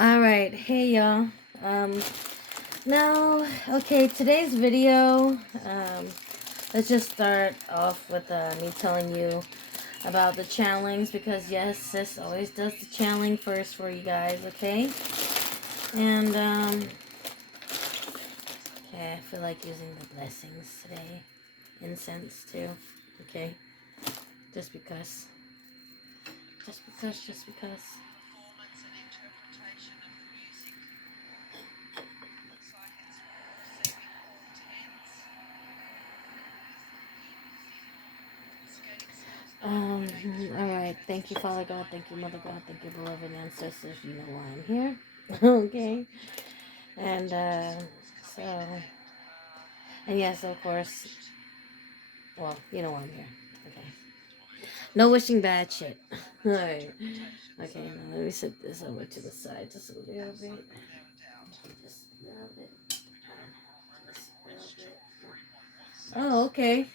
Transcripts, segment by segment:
Alright, hey y'all. Um, now, okay, today's video, let's just start off with me telling you about the challenge because, yes, sis always does the challenge first for you guys, okay? And, okay, I feel like using the blessings today. Incense, too, okay? Just because. Just because. Alright, thank you, Father God, thank you, Mother God, thank you, beloved ancestors, you know why I'm here, okay, and, so, and yes, of course, well, you know why I'm here, okay, no wishing bad shit, alright, okay, now let me set this over to the side just a little bit, just a little bit, oh, okay,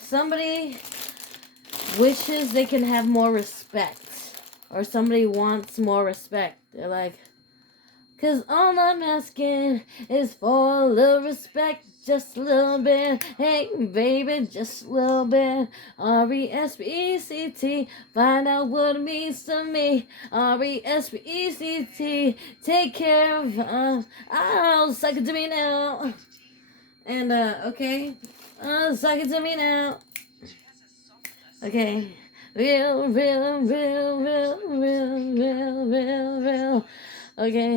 somebody wishes they can have more respect, or somebody wants more respect. They're like, cause all I'm asking is for a little respect, just a little bit. Hey, baby, just a little bit. RESPECT, find out what it means to me. RESPECT, take care of, I'll suck it to me now. And, okay, suck it to me now. Okay. Real, real, real, real, real, real, real, real. Okay,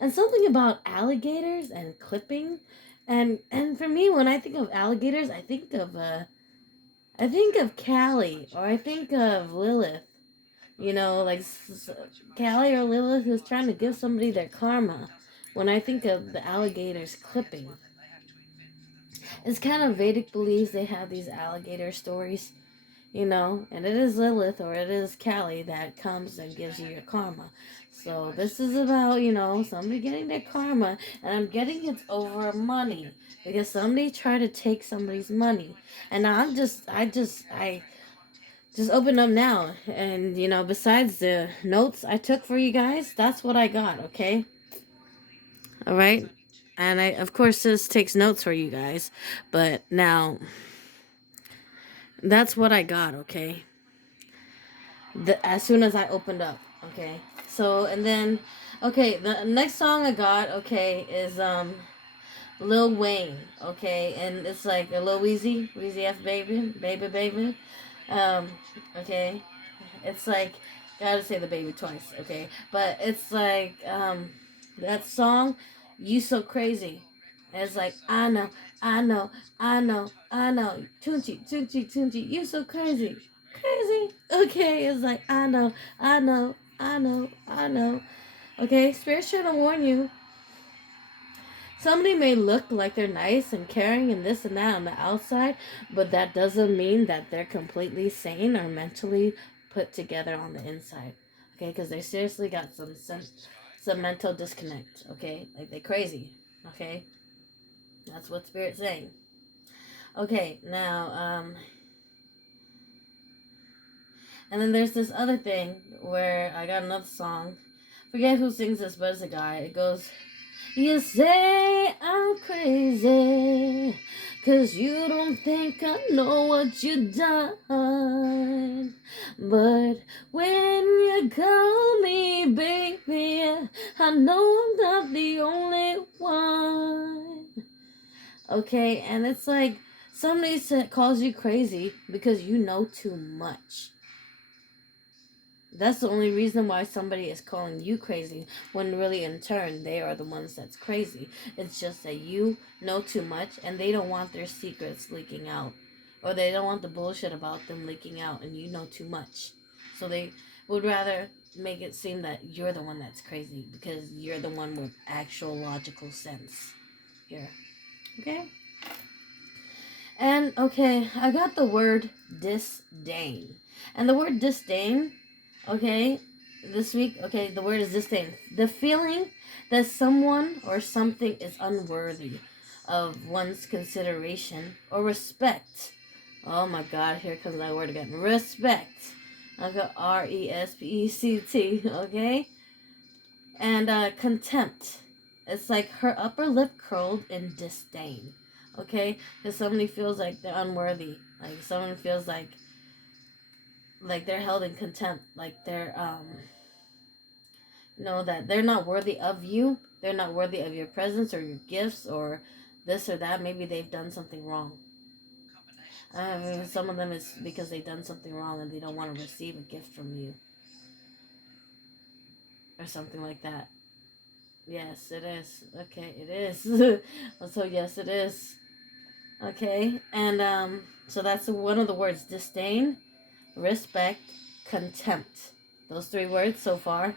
and something about alligators and clipping, and for me, when I think of alligators, I think of Callie, or I think of Lilith. You know, like Callie or Lilith is trying to give somebody their karma. When I think of the alligators clipping, it's kind of Vedic beliefs. They have these alligator stories, you know, and it is Lilith or it is Callie that comes and gives you your karma. So this is about, you know, somebody getting their karma, and I'm getting it's over money because somebody tried to take somebody's money, and I just opened up now, and you know, besides the notes I took for you guys, that's what I got. Okay, all right, and I of course this takes notes for you guys, but now that's what I got. Okay. As soon as I opened up. Okay. So and then, okay, the next song I got, okay, is Lil Wayne. Okay, and it's like a Lil Weezy F baby. Um, okay, it's like gotta say the baby twice. Okay, but it's like that song, You So Crazy. And it's like I know, Tunchi, you so crazy, crazy. Okay, it's like I know. Okay, Spirit's trying to warn you. Somebody may look like they're nice and caring and this and that on the outside, but that doesn't mean that they're completely sane or mentally put together on the inside. Okay, because they seriously got some mental disconnect. Okay, like they're crazy. Okay, that's what Spirit's saying. Okay, now and then there's this other thing where I got another song. Forget who sings this, but it's a guy. It goes, you say I'm crazy, 'cause you don't think I know what you done. But when you call me baby, I know I'm not the only one. Okay, and it's like somebody calls you crazy because you know too much. That's the only reason why somebody is calling you crazy, when really in turn they are the ones that's crazy. It's just that you know too much and they don't want their secrets leaking out. Or they don't want the bullshit about them leaking out and you know too much. So they would rather make it seem that you're the one that's crazy because you're the one with actual logical sense here. Okay? And okay, I got the word disdain. And the word disdain, okay, this week, okay, the word is disdain. The feeling that someone or something is unworthy of one's consideration or respect. Oh my god, here comes that word again. Respect. Okay, respect, okay? And contempt. It's like her upper lip curled in disdain, okay? Because somebody feels like they're unworthy. Like someone feels like they're held in contempt. Like they're, that they're not worthy of you. They're not worthy of your presence or your gifts or this or that. Maybe they've done something wrong. I mean, some of them is because they've done something wrong and they don't want to receive a gift from you or something like that. Yes, it is. Okay, it is. So yes, it is. Okay, and so that's one of the words: disdain, respect, contempt. Those three words so far.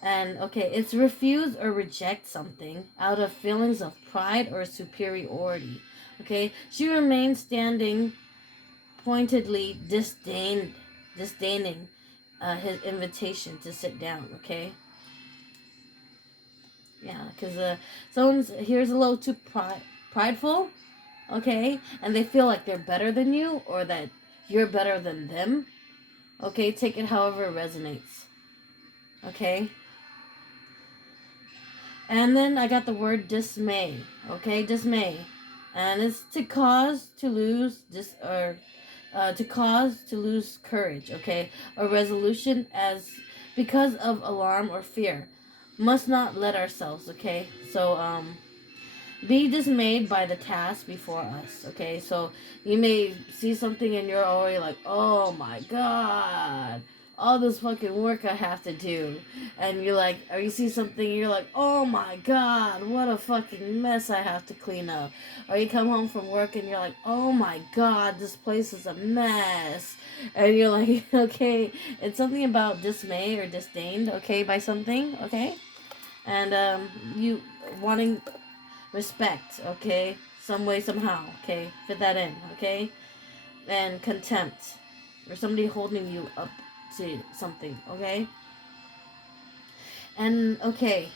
And okay, it's refuse or reject something out of feelings of pride or superiority. Okay, she remains standing, pointedly disdaining his invitation to sit down. Okay, yeah, because someone's here's a little too prideful. Okay, and they feel like they're better than you or that you're better than them. Okay, take it however it resonates. Okay. And then I got the word dismay. Okay, dismay. And it's to cause to lose to cause to lose courage, okay? A resolution as because of alarm or fear. Must not let ourselves, okay? So be dismayed by the task before us, okay? So you may see something and you're already like, oh my god, all this fucking work I have to do. And you're like, or you see something and you're like, oh my god, what a fucking mess I have to clean up. Or you come home from work and you're like, oh my god, this place is a mess. And you're like, okay, it's something about dismay or disdained, okay, by something, okay? And you wanting respect, okay? Some way, somehow, okay? Fit that in, okay? And contempt, or somebody holding you up to something, okay? And, okay,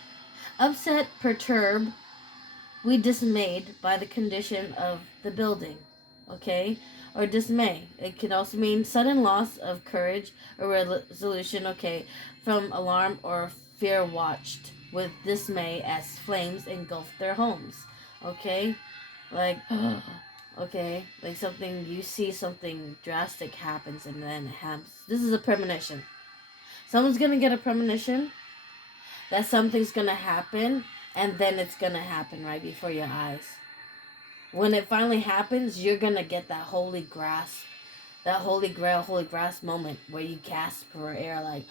upset, perturb, we dismayed by the condition of the building, okay? Or dismay. It can also mean sudden loss of courage or resolution, okay? From alarm or fear watched with dismay as flames engulf their homes, okay? Like, okay, like something, you see something drastic happens and then it happens. This is a premonition. Someone's gonna get a premonition that something's gonna happen and then it's gonna happen right before your eyes. When it finally happens, you're gonna get that holy grasp, that holy grail, holy grasp moment where you gasp for air like,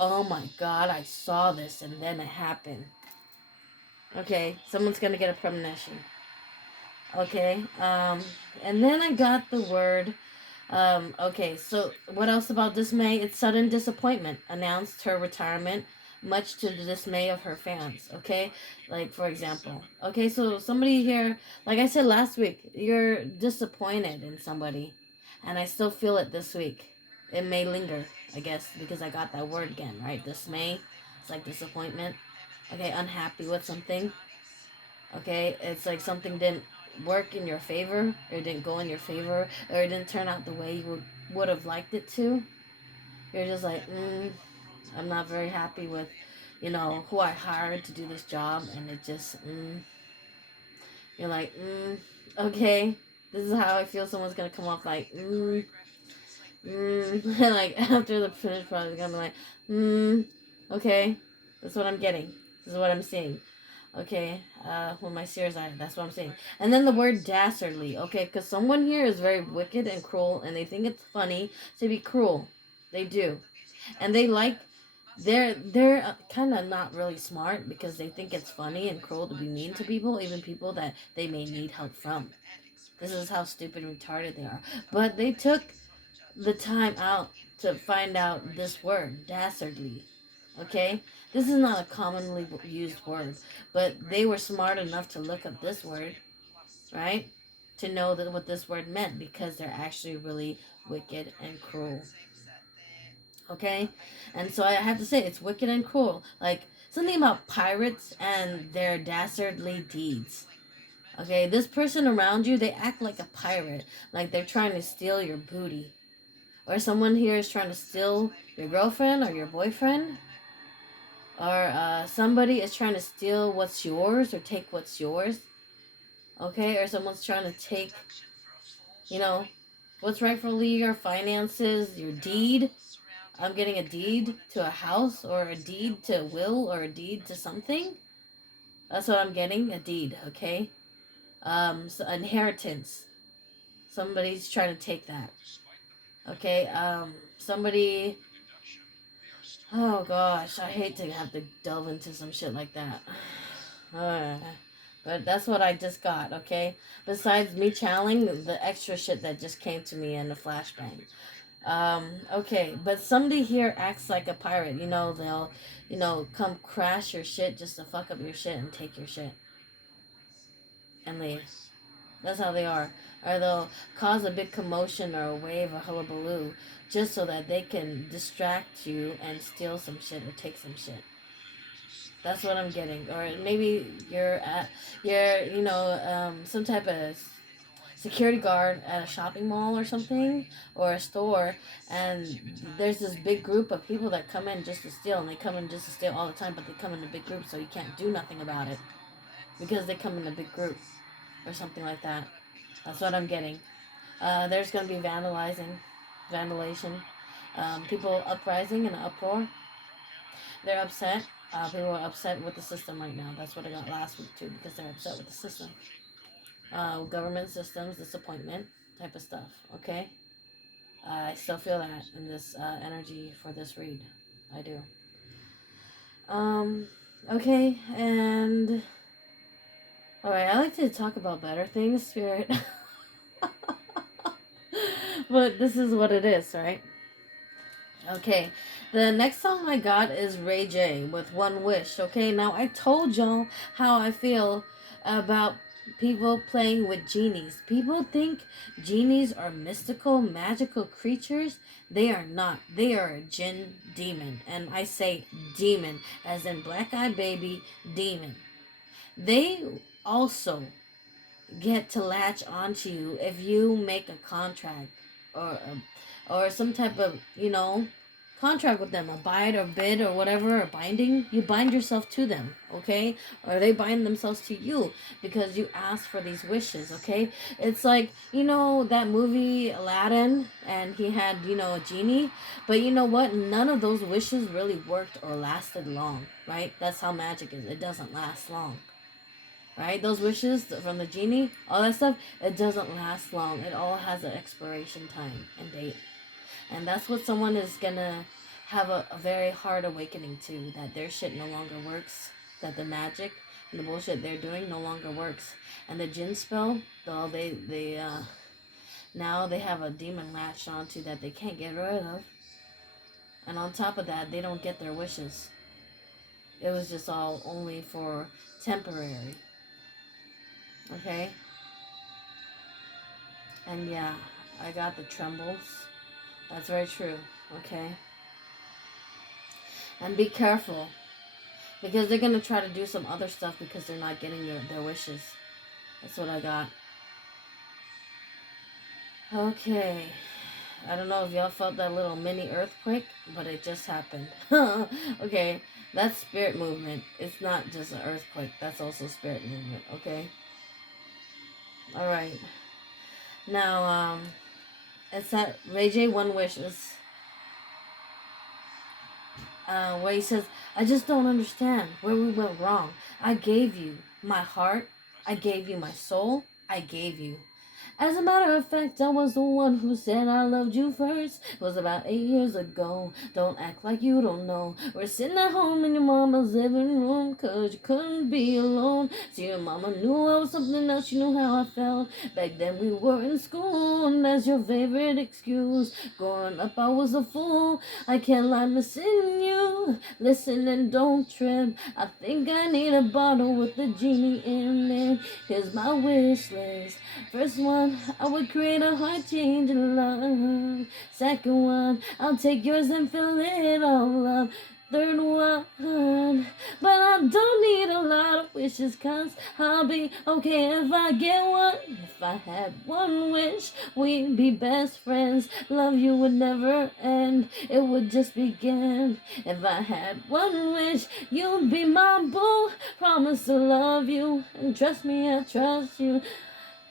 oh my god, I saw this and then it happened. Okay, someone's gonna get a premonition. Okay, and then I got the word, okay, so what else about dismay? It's sudden disappointment. Announced her retirement, much to the dismay of her fans, okay? Like, for example, okay, so somebody here, like I said last week, you're disappointed in somebody, and I still feel it this week. It may linger, I guess, because I got that word again, right? Dismay, it's like disappointment, okay, unhappy with something. Okay, it's like something didn't work in your favor, or didn't go in your favor, or it didn't turn out the way you would have liked it to. You're just like, I'm not very happy with, who I hired to do this job, and it just, you're like, okay, this is how I feel. Someone's gonna come off like, and like after the finished product, I'm like, okay, that's what I'm getting. This is what I'm seeing. Okay, with my serious eye, that's what I'm saying. And then the word dastardly, okay, because someone here is very wicked and cruel, and they think it's funny to be cruel. They do, and they're kind of not really smart because they think it's funny and cruel to be mean to people, even people that they may need help from. This is how stupid and retarded they are. But they took the time out to find out this word, dastardly. Okay? This is not a commonly used word, but they were smart enough to look up this word, right? To know that what this word meant because they're actually really wicked and cruel. Okay? And so I have to say it's wicked and cruel. Like something about pirates and their dastardly deeds. Okay, this person around you, they act like a pirate, like they're trying to steal your booty. Or someone here is trying to steal your girlfriend or your boyfriend. Or somebody is trying to steal what's yours or take what's yours. Okay? Or someone's trying to take, what's rightfully your finances, your deed. I'm getting a deed to a house or a deed to a will or a deed to something. That's what I'm getting, a deed, okay? So inheritance. Somebody's trying to take that. Okay, somebody... Oh gosh, I hate to have to delve into some shit like that. But that's what I just got, okay? Besides me channeling the extra shit that just came to me in the flashbang. Okay, but somebody here acts like a pirate. They'll, come crash your shit just to fuck up your shit and take your shit. And leave. That's how they are. Or they'll cause a big commotion or a wave or hullabaloo just so that they can distract you and steal some shit or take some shit. That's what I'm getting. Or maybe you're some type of security guard at a shopping mall or something, or a store, and there's this big group of people that come in just to steal, and they come in just to steal all the time, but they come in a big group, so you can't do nothing about it because they come in a big group or something like that. That's what I'm getting. There's going to be vandalization, people uprising and uproar. They're upset. People are upset with the system right now. That's what I got last week too, because they're upset with the system. Government systems, disappointment type of stuff. Okay, I still feel that in this energy for this read. I do. Okay, and all right. I like to talk about better things, Spirit. But this is what it is, right? Okay, the next song I got is Ray J with One Wish. Okay, now I told y'all how I feel about people playing with genies. People think genies are mystical, magical creatures. They are not. They are a jinn demon. And I say demon, as in Black Eyed Baby demon. They also get to latch onto you if you make a contract or some type of contract with them, a bite or bid or whatever, or binding. You bind yourself to them, okay? Or they bind themselves to you because you ask for these wishes, okay? It's like that movie Aladdin, and he had a genie, but you know what, none of those wishes really worked or lasted long, right? That's how magic is. It doesn't last long. Right? Those wishes from the genie, all that stuff, it doesn't last long. It all has an expiration time and date. And that's what someone is gonna have a very hard awakening to, that their shit no longer works, that the magic and the bullshit they're doing no longer works. And the jinn spell, though now they have a demon latched onto that they can't get rid of. And on top of that, they don't get their wishes. It was just all only for temporary. Okay? And yeah, I got the trembles. That's very true. Okay? And be careful. Because they're going to try to do some other stuff because they're not getting their wishes. That's what I got. Okay. I don't know if y'all felt that little mini earthquake, but it just happened. Okay? That's spirit movement. It's not just an earthquake. That's also spirit movement. Okay? Alright. Now, it's that Ray J One Wishes. Where he says, I just don't understand where we went wrong. I gave you my heart. I gave you my soul. I gave you. As a matter of fact, I was the one who said I loved you first. It was about 8 years ago. Don't act like you don't know. We're sitting at home in your mama's living room, 'cause you couldn't be alone. See, your mama knew I was something else. She knew how I felt. Back then we were in school, and that's your favorite excuse. Growing up, I was a fool. I can't lie, missing you. Listen and don't trip. I think I need a bottle with the genie in it. Here's my wish list. First one, I would create a heart-changing love. Second one, I'll take yours and fill it all up. third one. But I don't need a lot of wishes, 'cause I'll be okay if I get one. If I had one wish, we'd be best friends. Love you would never end, it would just begin. If I had one wish, you'd be my boo. Promise to love you, and trust me, I trust you.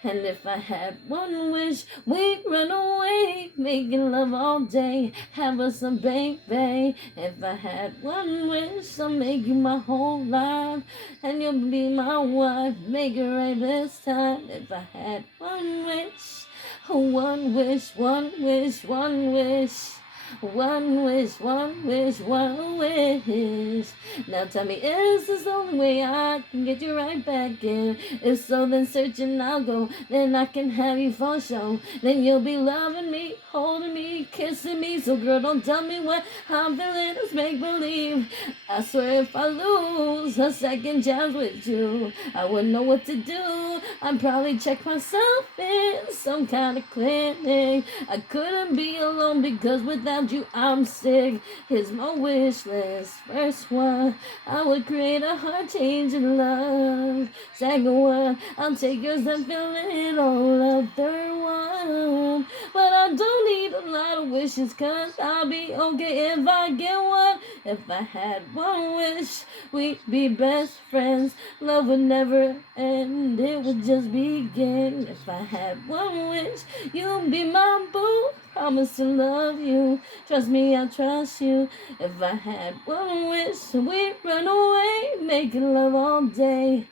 And if I had one wish, we'd run away, making love all day, have us a baby. If I had one wish, I'll make you my whole life, and you'll be my wife, make it right this time. If I had one wish, one wish, one wish, one wish. One wish, one wish, one wish. Now tell me, is this the only way I can get you right back in? If so, then searching I'll go. Then I can have you for sure. Then you'll be loving me, holding me, kissing me. So girl, don't tell me what I'm feeling is make believe. I swear if I lose a second chance with you, I wouldn't know what to do. I'd probably check myself in some kind of clinic. I couldn't be alone because without you I'm sick. Here's my wish list. First one, I would create a heart-changing love. Second one, I'll take yours and fill it all up. Third one, but I don't need a lot of wishes, 'cause I'll be okay if I get one. If I had one wish, we'd be best friends. Love would never end, it would just begin. If I had one wish, you'd be my boo. Promise to love you, trust me, I trust you. If I had one wish, we'd run away, making love all day,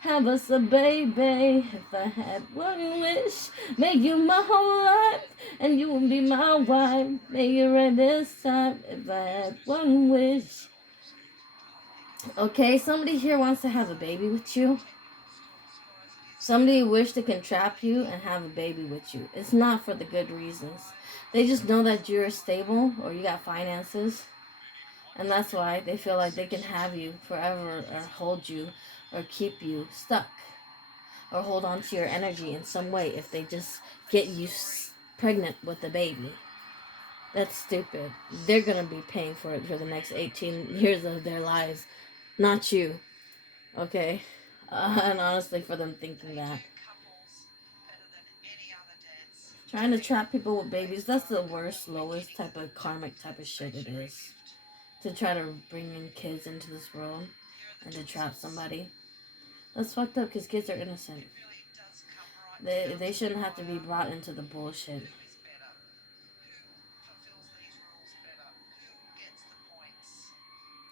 have us a baby. If I had one wish, make you my whole life, and you would be my wife, make it right this time. If I had one wish. Okay, somebody here wants to have a baby with you. Somebody wish they can trap you and have a baby with you. It's not for the good reasons. They just know that you're stable or you got finances. And that's why they feel like they can have you forever or hold you or keep you stuck or hold on to your energy in some way if they just get you pregnant with a baby. That's stupid. They're going to be paying for it for the next 18 years of their lives. Not you. Okay? And honestly, for them thinking that. Trying to trap people with babies, that's the worst, lowest type of karmic type of shit it is. To try to bring in kids into this world and to trap somebody. That's fucked up because kids are innocent. They shouldn't have to be brought into the bullshit.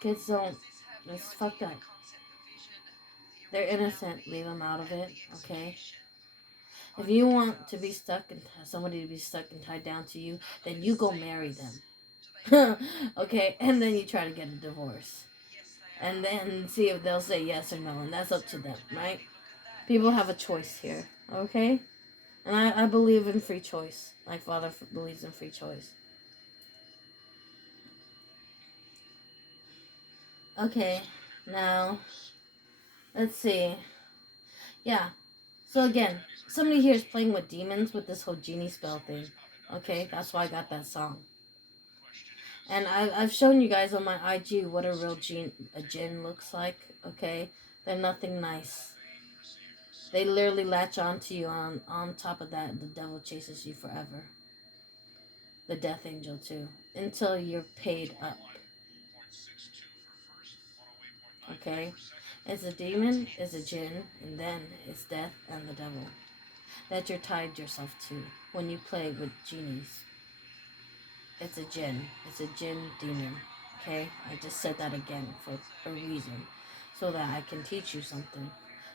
Kids don't. It's fucked up. They're innocent. Leave them out of it, okay? If you want to be stuck and somebody to be stuck and tied down to you, then you go marry them. Okay? And then you try to get a divorce. And then see if they'll say yes or no. And that's up to them, right? People have a choice here, okay? And I believe in free choice. My father believes in free choice. Okay, now, let's see. Yeah, so again, somebody here is playing with demons with this whole genie spell thing. Okay, that's why I got that song. And I've shown you guys on my IG what a real jinn looks like, okay? They're nothing nice. They literally latch onto you. On top of that, the devil chases you forever. The death angel too. Until you're paid up. Okay? It's a demon, it's a jinn, and then it's death and the devil that you're tied yourself to when you play with genies. It's a jinn. It's a jinn demon. Okay? I just said that again for a reason. So that I can teach you something.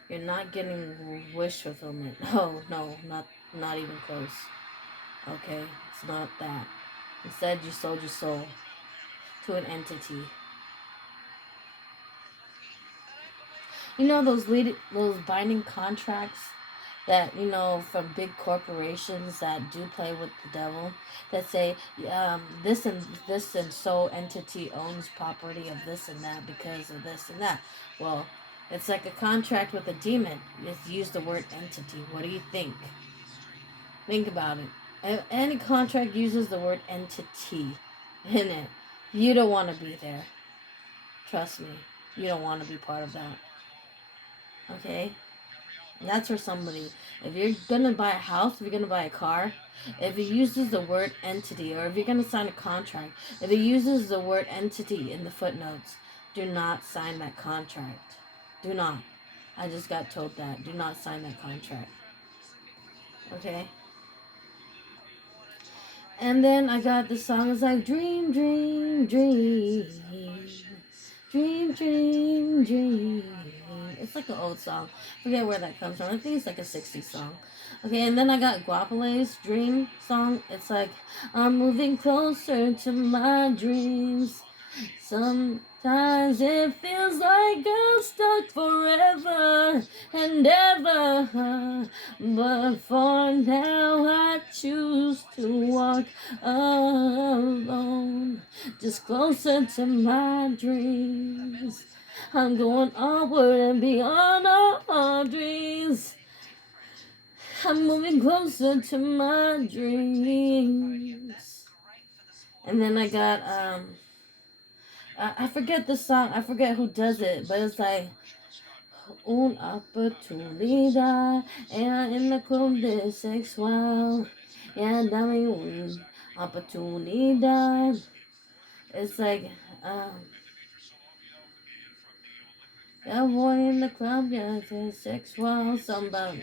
You're not getting wish fulfillment. Oh, no, not even close. Okay? It's not that. Instead, you sold your soul to an entity. You know those binding contracts that, you know, from big corporations that do play with the devil, that say this and so entity owns property of this and that because of this and that. Well, it's like a contract with a demon. Just use the word entity. What do you think? Think about it. Any contract uses the word entity in it. You don't want to be there. trust me, you don't want to be part of that. Okay? That's for somebody. If you're gonna buy a house, if you're gonna buy a car, if it uses the word entity, or if you're gonna sign a contract, if it uses the word entity in the footnotes, do not sign that contract. Do not. I just got told that. Do not sign that contract. Okay? And then I got the song. It's like dream, dream, dream, dream, dream, dream. It's like an old song. Forget where that comes from. I think it's like a 60s song. Okay, and then I got Guapale's dream song. It's like I'm moving closer to my dreams. Sometimes it feels like I'm stuck forever and ever, but for now I choose to walk alone, just closer to my dreams. I'm going onward and beyond all our dreams. I'm moving closer to my dreams. And then I got I forget the song. I forget who does it, but it's like una oportunidad en la club de sexual. Yeah, dame una oportunidad. It's like yeah, boy in the club, yeah, it's sexual. Something about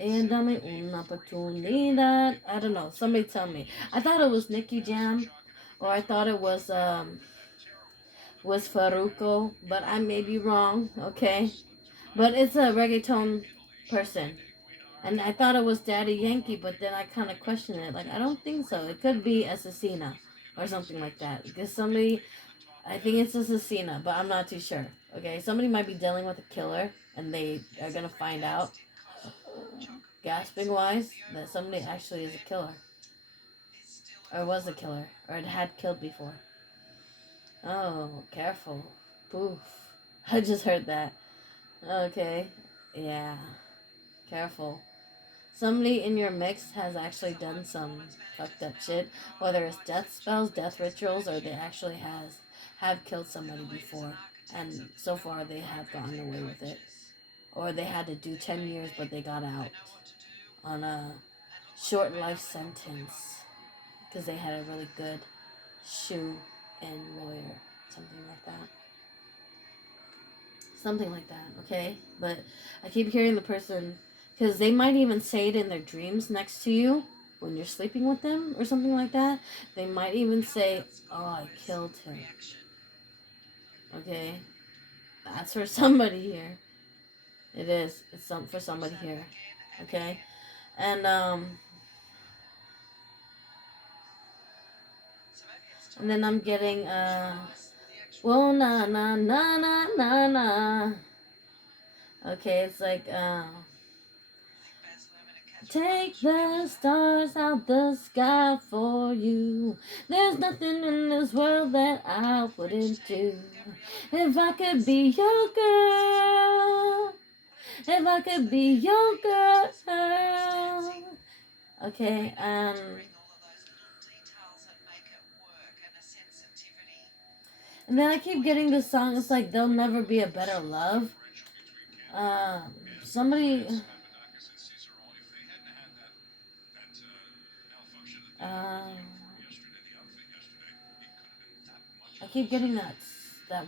and dame una oportunidad. I don't know. Somebody tell me. I thought it was Nicky Jam, or I thought it was Faruko, but I may be wrong. Okay. But it's a reggaeton person. And I thought it was Daddy Yankee, but then I kind of questioned it. Like, I don't think so. It could be Assassina or something like that. Because somebody, I think it's Assassina, but I'm not too sure. Okay, somebody might be dealing with a killer, and they are going to find out, gasping wise, that somebody actually is a killer. Or was a killer. Or it had killed before. Oh, careful. Poof. I just heard that. Okay. Yeah. Careful. Somebody in your mix has actually done some fucked up shit, whether it's death spells, death rituals, or they actually have killed somebody before, and so far they have gotten away with it, or they had to do 10 years but they got out on a short life sentence because they had a really good shoe and lawyer, something like that. Something like that, okay? But I keep hearing the person, because they might even say it in their dreams next to you when you're sleeping with them or something like that. They might even say, oh, I killed him. Okay? That's for somebody here. It is. It's for somebody here. Okay? And then I'm getting, whoa, na, na, na, na, na, na. Okay, it's like, take the stars out the sky for you. There's nothing in this world that I wouldn't do. If I could be your girl. If I could be your girl. Okay, and then I keep getting this song. It's like There'll Never Be a Better Love. Somebody. I keep getting that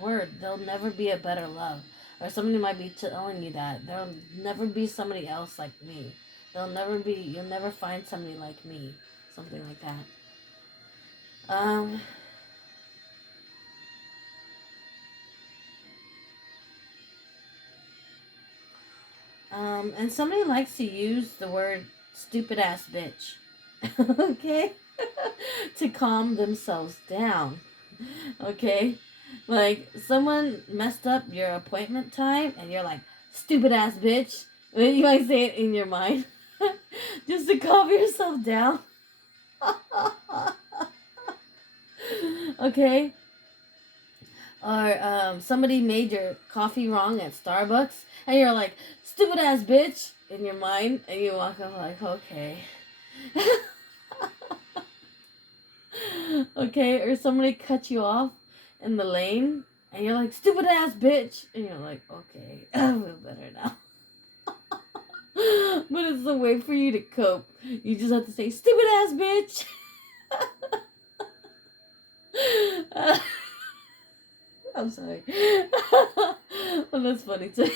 word. There'll never be a better love. Or somebody might be telling you that. There'll never be somebody else like me. You'll never find somebody like me. Something like that. And somebody likes to use the word stupid ass bitch. Okay? To calm themselves down. Okay? Like, someone messed up your appointment time, and you're like, stupid ass bitch. And then you might say it in your mind. Just to calm yourself down. Okay? Or somebody made your coffee wrong at Starbucks, and you're like, stupid ass bitch, in your mind, and you walk up like, okay. Okay, or somebody cut you off in the lane, And you're like, stupid ass bitch. And you're like, okay, I feel better now. But it's a way for you to cope. You just have to say, stupid ass bitch. I'm sorry. Well, that's funny too.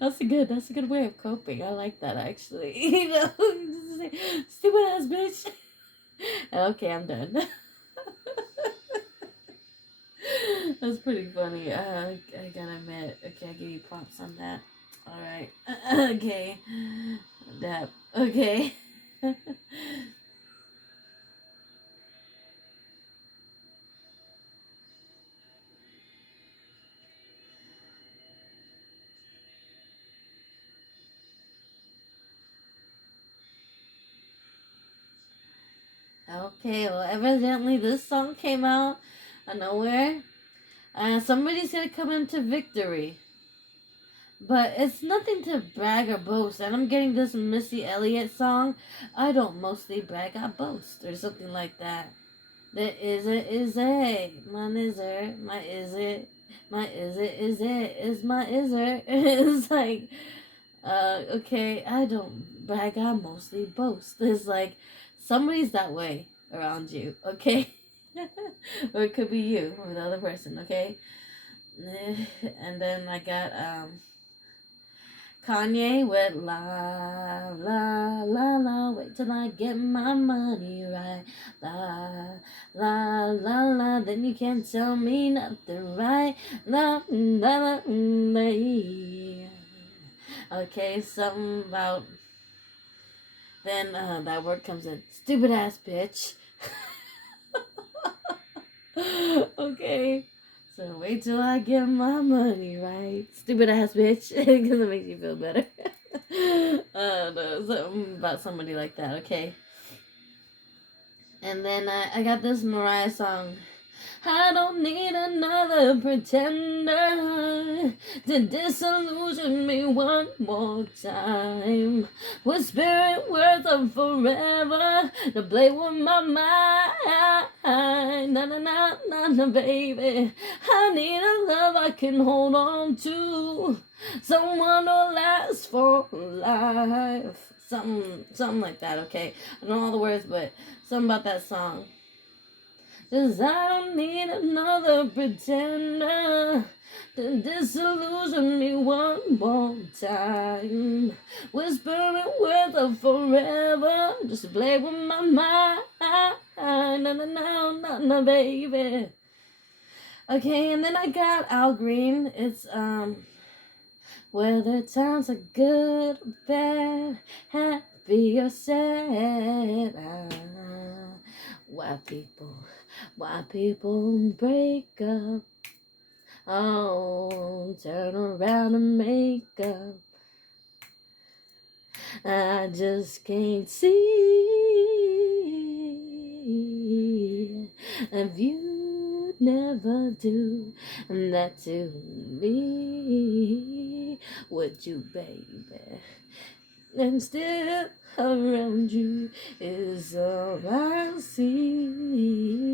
That's a good way of coping. I like that actually. You know, just say, stupid ass bitch. Okay, I'm done. That's pretty funny. I gotta admit. Okay, I give you props on that. All right. Okay. That. Okay. Okay. Well, evidently this song came out of nowhere. Somebody's gonna come into victory. But it's nothing to brag or boast. And I'm getting this Missy Elliott song. I don't mostly brag, I boast. Or something like that. The is it. Mine is it. My is it. My is it. Is my is it. It's like, okay, I don't brag, I mostly boast. It's like, somebody's that way around you, okay? Or it could be you or the other person, okay? And then I got, Kanye with la la la la. Wait till I get my money right. La la la la. Then you can't tell me nothing, right? La la la la. Okay, something about. Then that word comes in. Stupid ass bitch. Okay. So wait till I get my money right. Stupid ass bitch. Because it makes you feel better. No, something about somebody like that, okay? And then I got this Mariah song. I don't need another pretender to disillusion me one more time. Whispering words of forever to play with my mind. Na na na na na, baby. I need a love I can hold on to. Someone who'll last for life. Something like that, okay? I don't know all the words, but something about that song. 'Cause I don't need another pretender to disillusion me one more time. Whispering words of forever just to play with my mind. Na na na na, baby. Okay, and then I got Al Green. It's whether times are good or bad, happy or sad. Why people break up? Oh, turn around and make up. I just can't see if you never do that to me. Would you, baby? And still around you is all I see.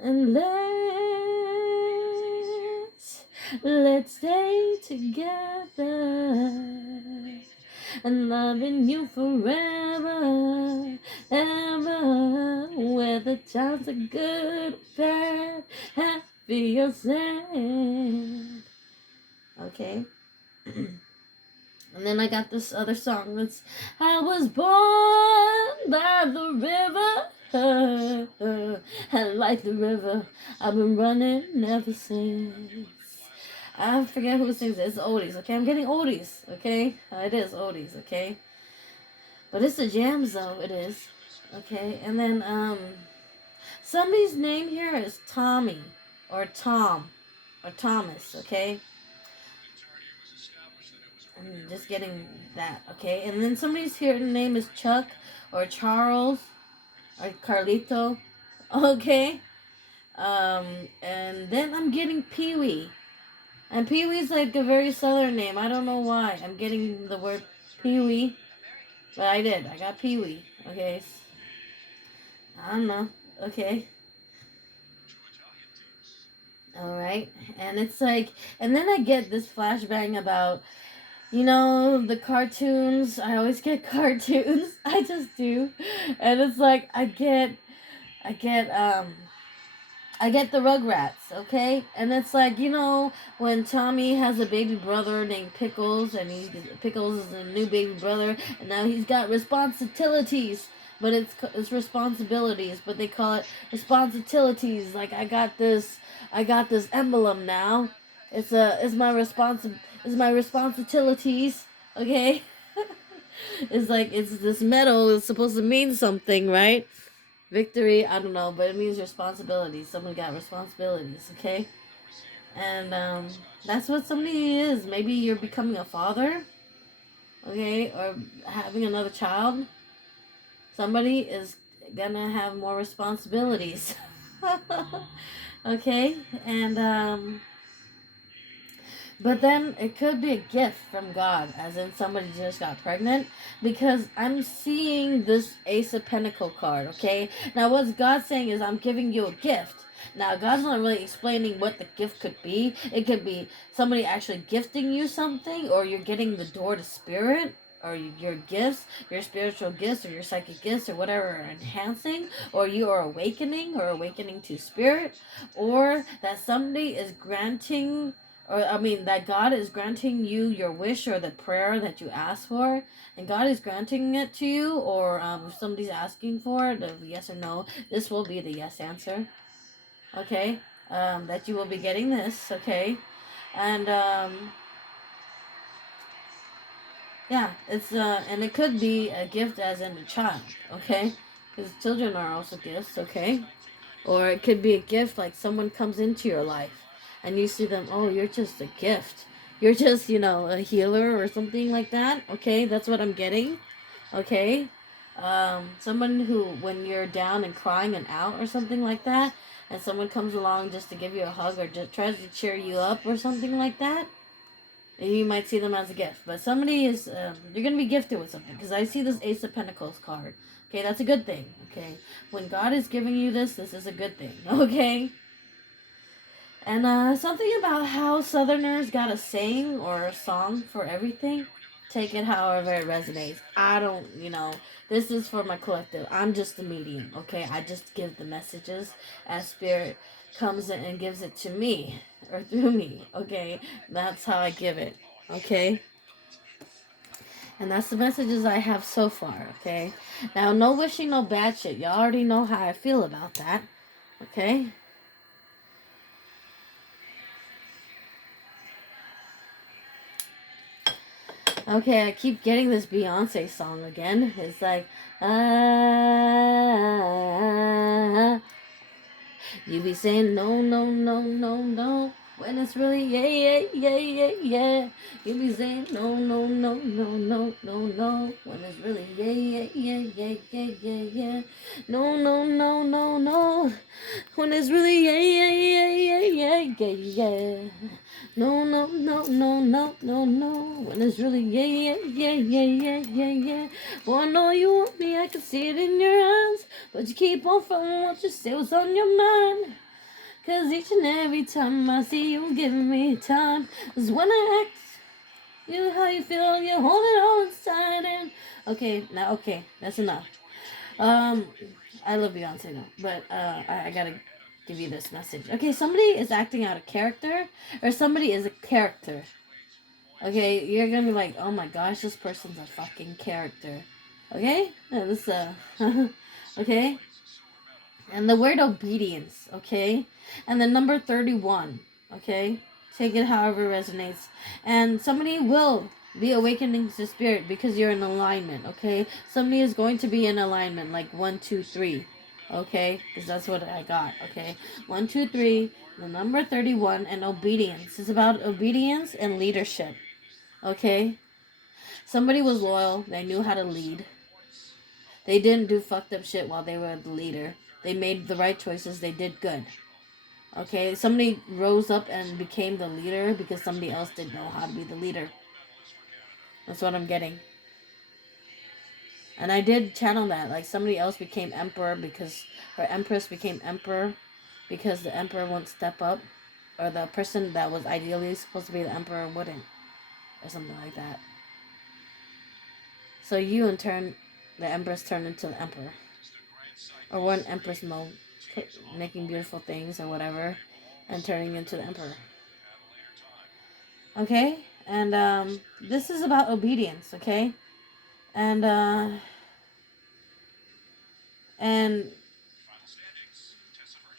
And let's stay together and loving you forever, ever. Whether times are good or bad, happy or sad. Okay. And then I got this other song that's I was born by the river. I like the river. I've been running ever since. I forget who sings it. It's oldies, okay? I'm getting oldies, okay? It is oldies, okay? But it's the jams though, it is. Okay, and then somebody's name here is Tommy or Tom or Thomas, okay? I'm just getting that, okay? And then somebody's here name is Chuck or Charles or Carlito, okay? And then I'm getting Pee Wee. And Pee Wee's like a very southern name. I don't know why. I'm getting the word Pee Wee. But I did. I got Pee Wee. Okay. I don't know. Okay. All right. And it's like, and then I get this flashbang about, you know, the cartoons. I always get cartoons. I just do. And it's like, I get, I get the Rugrats, okay? And it's like, you know, when Tommy has a baby brother named Pickles, and Pickles is a new baby brother, and now he's got responsibilities, but it's responsibilities, but they call it responsibilities. Like I got this emblem now. It's my responsibilities, okay? It's like it's this medal is supposed to mean something, right? Victory, I don't know, but it means responsibilities. Someone got responsibilities, okay? And that's what somebody is. Maybe you're becoming a father, okay, or having another child. Somebody is gonna have more responsibilities, okay? And but then it could be a gift from God, as in somebody just got pregnant, because I'm seeing this Ace of Pentacle card, okay? Now, what God's saying is, I'm giving you a gift. Now, God's not really explaining what the gift could be. It could be somebody actually gifting you something, or you're getting the door to spirit, or your gifts, your spiritual gifts, or your psychic gifts, or whatever are enhancing, or you are awakening to spirit, or that somebody is granting, or I mean that God is granting you your wish or the prayer that you asked for, and God is granting it to you, or if somebody's asking for it, yes or no, this will be the yes answer, okay? That you will be getting this, okay? And yeah, it's and it could be a gift as in a child, okay? Because children are also gifts, okay? Or it could be a gift, like someone comes into your life and you see them, oh, you're just a gift. You're just, you know, a healer or something like that. Okay, that's what I'm getting. Okay. Someone who, when you're down and crying and out or something like that, and someone comes along just to give you a hug or just tries to cheer you up or something like that, and you might see them as a gift. But somebody is, you're going to be gifted with something. Because I see this Ace of Pentacles card. Okay, that's a good thing. Okay, when God is giving you this is a good thing. Okay. And something about how Southerners got a saying or a song for everything. Take it however it resonates. I don't, you know, this is for my collective. I'm just a medium, okay? I just give the messages as Spirit comes in and gives it to me or through me, okay? That's how I give it, okay? And that's the messages I have so far, okay? Now, no wishing no bad shit. Y'all already know how I feel about that, okay? Okay, I keep getting this Beyonce song again. It's like, ah, you be saying no, no, no, no, no, when it's really yeah, yeah, yeah, yeah, yeah. You be saying no, no, no, no, no, no, no, when it's really yeah, yeah, yeah, yeah, yeah, yeah, yeah. No, no, no, no, no, when it's really yeah, yeah, yeah, yeah, yeah, yeah, yeah. No, no, no, no, no, no, no. When it's really yeah, yeah, yeah, yeah, yeah, yeah, yeah. Well, I know you want me, I can see it in your eyes. But you keep on following what you say was on your mind. Cause each and every time I see you giving me time is when I ask you how you feel, you hold it all inside and okay, now okay, that's enough. Um I love Beyonce now, but I gotta give you this message. Okay, somebody is acting out a character, or somebody is a character. Okay, you're gonna be like, oh my gosh, this person's a fucking character. Okay? This okay? And the word obedience, okay? And the number 31, okay? Take it however resonates. And somebody will be awakening to spirit because you're in alignment, okay? Somebody is going to be in alignment, like 1, 2, 3, okay? Because that's what I got, okay? 1, 2, 3, the number 31, and obedience. It's about obedience and leadership, okay? Somebody was loyal, they knew how to lead. They didn't do fucked up shit while they were the leader. They made the right choices. They did good. Okay, somebody rose up and became the leader because somebody else didn't know how to be the leader. That's what I'm getting. And I did channel that. Like somebody else became emperor because, or empress became emperor because the emperor won't step up. or the person that was ideally supposed to be the emperor wouldn't, or something like that. So you in turn, the empress turned into the emperor, or one empress mode, making beautiful things or whatever, and turning into the emperor. Okay, and this is about obedience. Okay, and and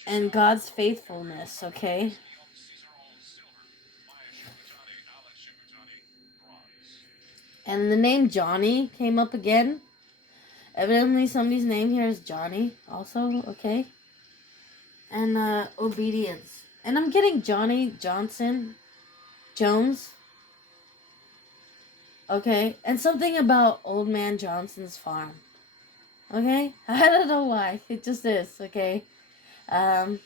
and God's faithfulness. Okay. And the name Johnny came up again. Evidently, somebody's name here is Johnny also, okay? And obedience. And I'm getting Johnny Johnson Jones, okay? And something about Old Man Johnson's farm, okay? I don't know why. It just is, okay? Um,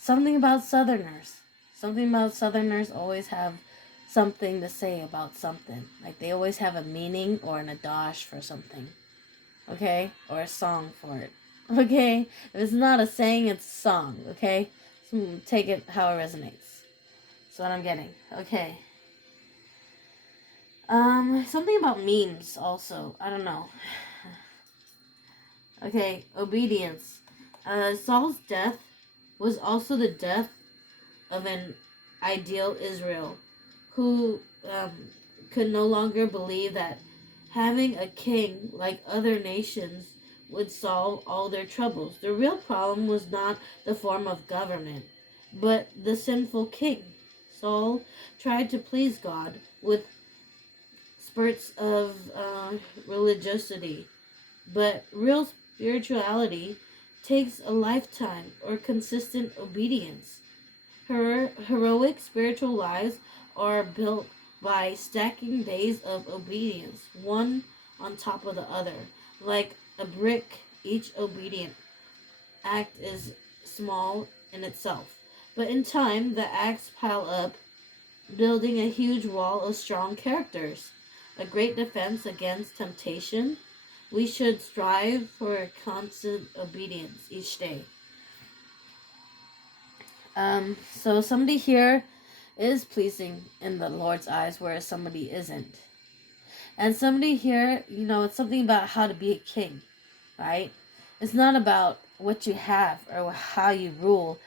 something about Southerners. Something about Southerners always have something to say about something. Like they always have a meaning or an adage for something. Okay? Or a song for it. Okay? If it's not a saying, it's a song. Okay? So take it how it resonates. That's what I'm getting. Okay. Something about memes also. I don't know. Okay, obedience. Saul's death was also the death of an ideal Israel who could no longer believe that having a king like other nations would solve all their troubles. The real problem was not the form of government, but the sinful king. Saul tried to please God with spurts of religiosity, but real spirituality takes a lifetime or consistent obedience. Heroic spiritual lives are built by stacking days of obedience, one on top of the other. Like a brick, each obedient act is small in itself. But in time, the acts pile up, building a huge wall of strong characters, a great defense against temptation. We should strive for constant obedience each day. So somebody here is pleasing in the Lord's eyes, whereas somebody isn't. And somebody here, it's something about how to be a king, right? It's not about what you have or how you rule,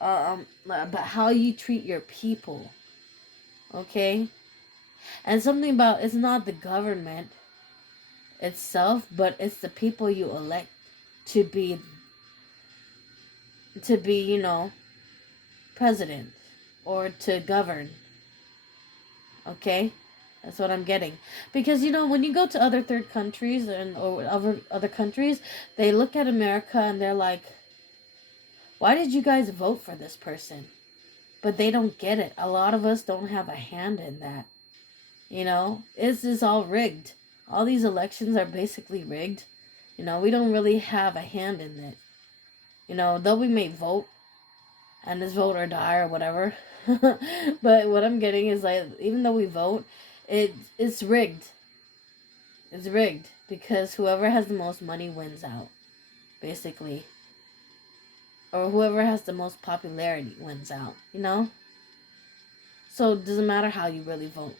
but how you treat your people, okay? And something about it's not the government itself, but it's the people you elect to be, president or to govern. Okay? That's what I'm getting. Because, when you go to other third countries or other countries, they look at America and they're like, why did you guys vote for this person? But they don't get it. A lot of us don't have a hand in that. This is all rigged. All these elections are basically rigged. We don't really have a hand in it. Though we may vote, and it's vote or die or whatever. But what I'm getting is like, even though we vote, it's rigged. It's rigged because whoever has the most money wins out, basically. Or whoever has the most popularity wins out, So it doesn't matter how you really vote,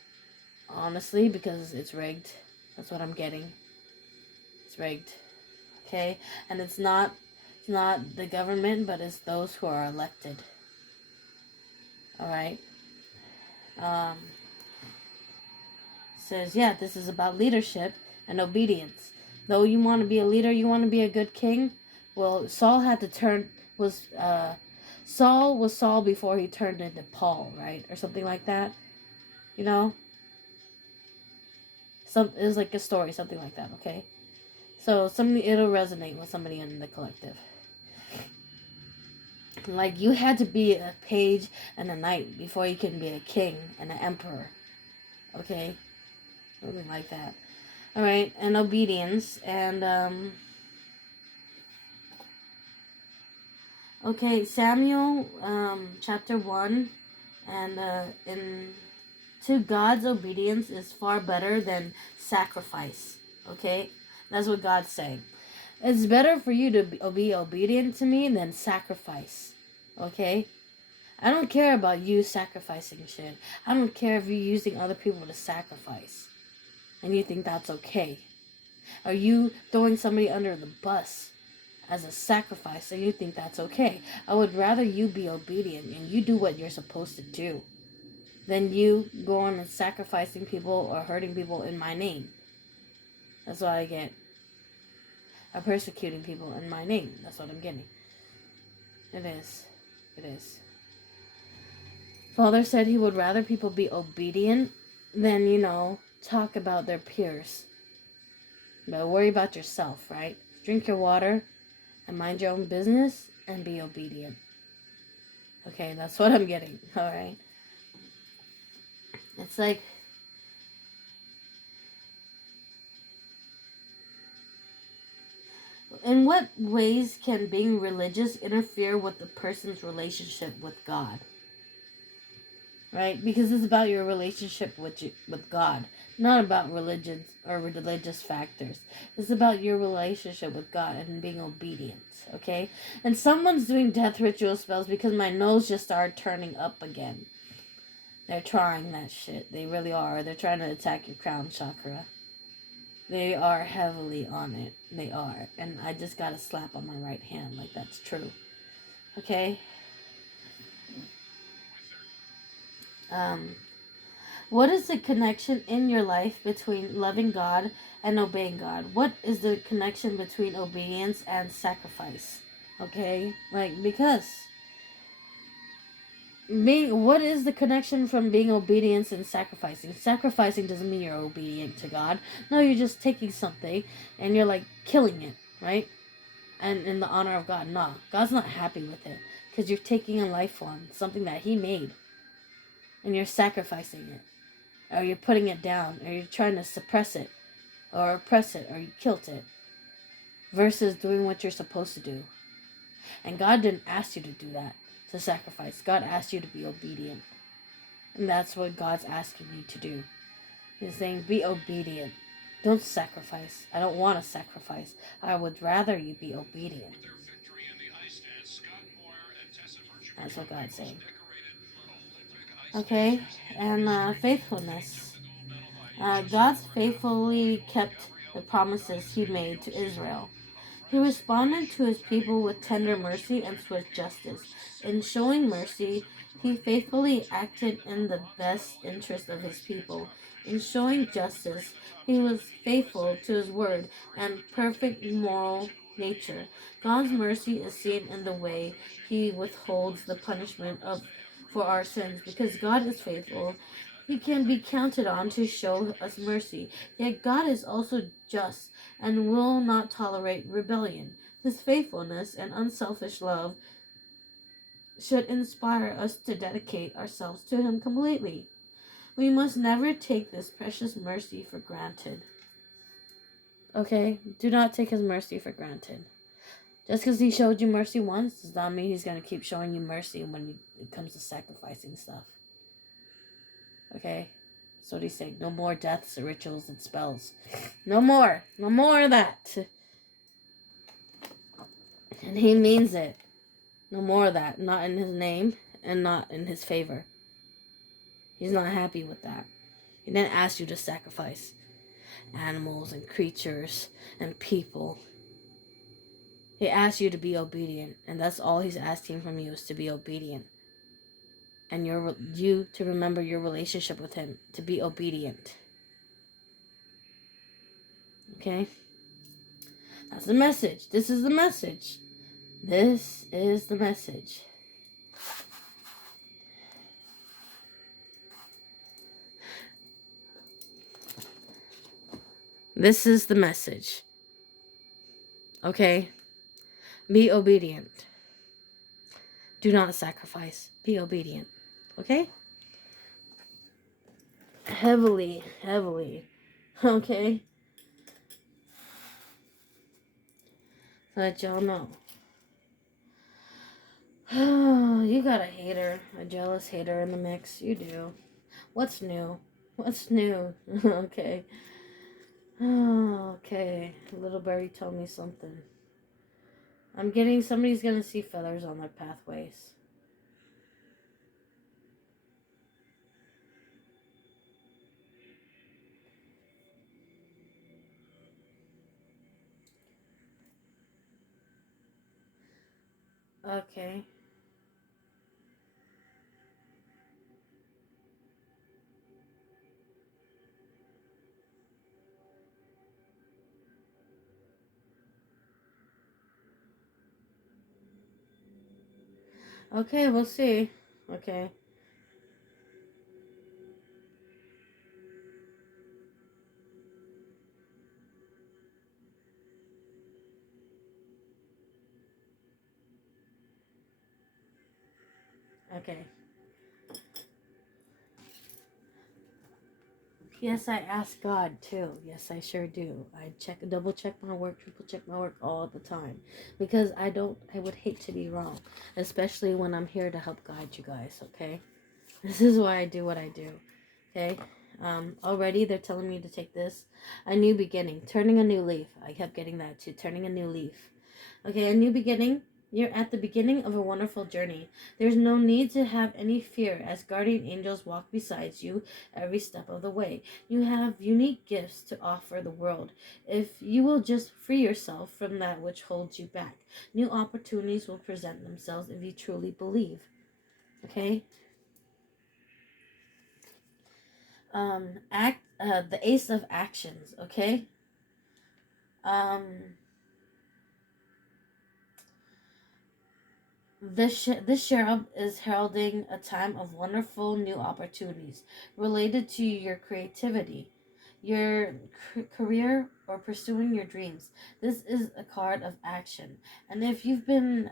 honestly, because it's rigged. That's what I'm getting. It's rigged. Okay? And it's not the government, but it's those who are elected. Alright? Says, yeah, this is about leadership and obedience. Though you want to be a leader, you want to be a good king. Well, Saul was Saul before he turned into Paul, right, or something like that. It was like a story, something like that. Okay, so it'll resonate with somebody in the collective. Like you had to be a page and a knight before you can be a king and an emperor. Okay, something like that. All right, and obedience and okay, Samuel chapter 1 and to God's obedience is far better than sacrifice. Okay, that's what God's saying. It's better for you to be obedient to me than sacrifice. Okay? I don't care about you sacrificing shit. I don't care if you're using other people to sacrifice and you think that's okay. Are you throwing somebody under the bus as a sacrifice and you think that's okay? I would rather you be obedient and you do what you're supposed to do than you going and sacrificing people or hurting people in my name. That's what I get. Or persecuting people in my name. That's what I'm getting. It is. It is. Father said he would rather people be obedient than, talk about their peers. But worry about yourself, right? Drink your water and mind your own business and be obedient. Okay, that's what I'm getting. Alright. It's like, in what ways can being religious interfere with the person's relationship with God? Right? Because it's about your relationship with God, not about religion or religious factors. It's about your relationship with God and being obedient, okay? And someone's doing death ritual spells because my nose just started turning up again. They're trying that shit. They really are. They're trying to attack your crown chakra. They are heavily on it. They are. And I just got a slap on my right hand, like that's true. Okay? What is the connection in your life between loving God and obeying God? What is the connection between obedience and sacrifice? Okay? Because what is the connection from being obedience and sacrificing? Sacrificing doesn't mean you're obedient to God. No, you're just taking something and you're killing it, right? And in the honor of God. No, God's not happy with it because you're taking a life form, something that He made, and you're sacrificing it. Or you're putting it down, or you're trying to suppress it, or oppress it, or you killed it, versus doing what you're supposed to do. And God didn't ask you to do that, to sacrifice. God asked you to be obedient. And that's what God's asking you to do. He's saying, be obedient. Don't sacrifice. I don't want to sacrifice. I would rather you be obedient. That's what God's saying. Okay, and faithfulness. God faithfully kept the promises He made to Israel. He responded to His people with tender mercy and swift justice. In showing mercy, He faithfully acted in the best interest of His people. In showing justice, He was faithful to His word and perfect moral nature. God's mercy is seen in the way He withholds the punishment for our sins. Because God is faithful, He can be counted on to show us mercy. Yet God is also just and will not tolerate rebellion. His faithfulness and unselfish love should inspire us to dedicate ourselves to Him completely. We must never take this precious mercy for granted. Okay? Do not take His mercy for granted. Just because He showed you mercy once does not mean He's going to keep showing you mercy when it comes to sacrificing stuff. Okay? So what He's saying. No more deaths, rituals, and spells. No more. No more of that. And He means it. No more of that. Not in His name and not in His favor. He's not happy with that. He didn't ask you to sacrifice animals and creatures and people. He asked you to be obedient. And that's all He's asking from you, is to be obedient. And you to remember your relationship with Him. To be obedient. Okay? That's the message. This is the message. This is the message. This is the message. Okay? Be obedient. Do not sacrifice. Be obedient. Okay? Heavily. Okay? So that y'all know. You got a hater. A jealous hater in the mix. You do. What's new? What's new? Okay. Okay. Little birdie told me something. I'm getting somebody's gonna see feathers on their pathways. Okay. Okay, we'll see. Okay. Okay. Yes, I ask God too. Yes, I sure do. I double check my work, triple check my work all the time. Because I would hate to be wrong. Especially when I'm here to help guide you guys, okay? This is why I do what I do. Okay? Already they're telling me to take this. A new beginning. Turning a new leaf. I kept getting that too. Turning a new leaf. Okay, a new beginning. You're at the beginning of a wonderful journey. There's no need to have any fear as guardian angels walk beside you every step of the way. You have unique gifts to offer the world. If you will just free yourself from that which holds you back, new opportunities will present themselves if you truly believe. Okay? The ace of actions, okay? Um this cherub is heralding a time of wonderful new opportunities related to your creativity, your career, or pursuing your dreams. This is a card of action. And if you've been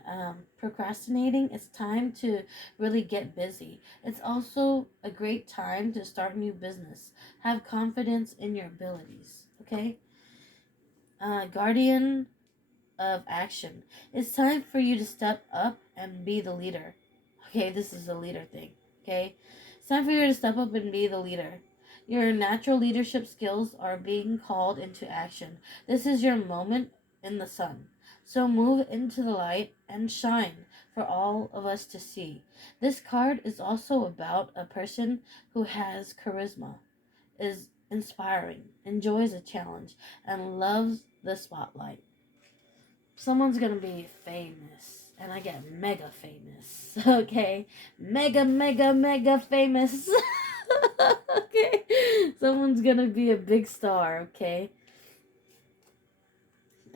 procrastinating, it's time to really get busy. It's also a great time to start new business. Have confidence in your abilities, okay? Guardian of action. It's time for you to step up and be the leader. Okay, this is a leader thing. Okay, it's time for you to step up and be the leader. Your natural leadership skills are being called into action. This is your moment in the sun. So move into the light and shine for all of us to see. This card is also about a person who has charisma, is inspiring, enjoys a challenge, and loves the spotlight. Someone's gonna be famous, and I get mega famous. Okay, mega famous. Okay, someone's gonna be a big star. Okay,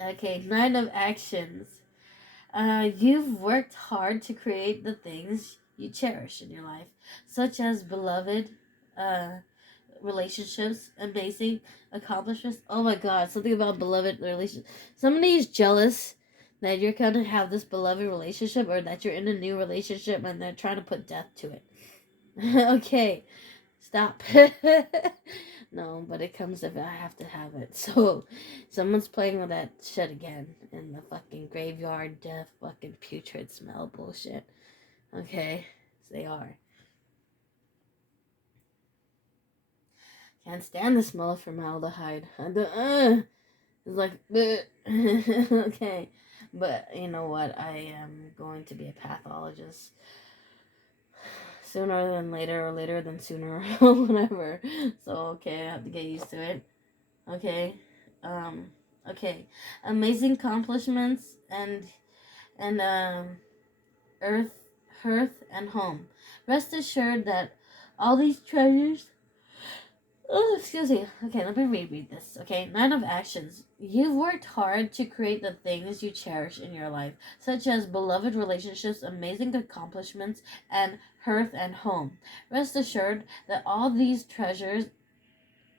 okay. Nine of actions. You've worked hard to create the things you cherish in your life, such as beloved, uh, relationships, amazing accomplishments. Oh my god, something about beloved relationships. Somebody's jealous that you're gonna have this beloved relationship or that you're in a new relationship and they're trying to put death to it. Okay, stop. No, but it comes if I have to have it. So, someone's playing with that shit again in the fucking graveyard death, fucking putrid smell bullshit. Okay, they are. Can't stand the smell of formaldehyde. It's like, okay. But you know what? I am going to be a pathologist sooner than later, or later than sooner, or whatever. So, okay, I have to get used to it. Okay. Um, okay. Amazing accomplishments and earth, hearth, and home. Rest assured that all these treasures. Oh, excuse me. Okay, let me reread this. Okay, nine of actions. You've worked hard to create the things you cherish in your life, such as beloved relationships, amazing accomplishments, and hearth and home. Rest assured that all these treasures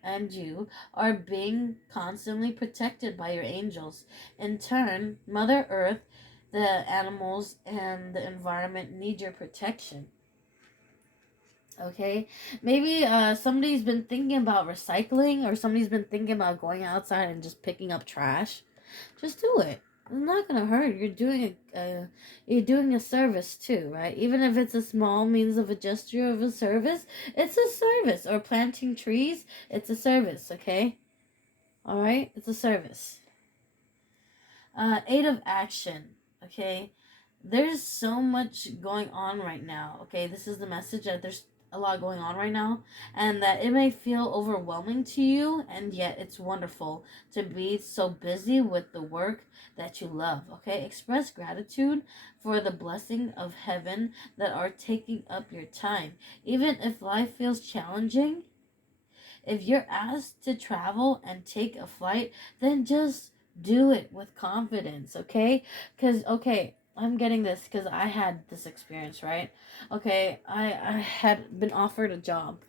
and you are being constantly protected by your angels. In turn, Mother Earth, the animals, and the environment need your protection. Okay, maybe somebody's been thinking about recycling, or somebody's been thinking about going outside and just picking up trash. Just do it. It's not gonna hurt. You're doing a service too, right? Even if it's a small means of a gesture of a service, it's a service. Or planting trees, it's a service. Okay, all right, it's a service. Eight of action. Okay, there's so much going on right now. Okay, this is the message that there's a lot going on right now, and that it may feel overwhelming to you, and yet it's wonderful to be so busy with the work that you love. Okay, express gratitude for the blessing of heaven that are taking up your time, even if life feels challenging. If you're asked to travel and take a flight, then just do it with confidence, okay? Because, okay, I'm getting this because I had this experience, right? Okay, I had been offered a job,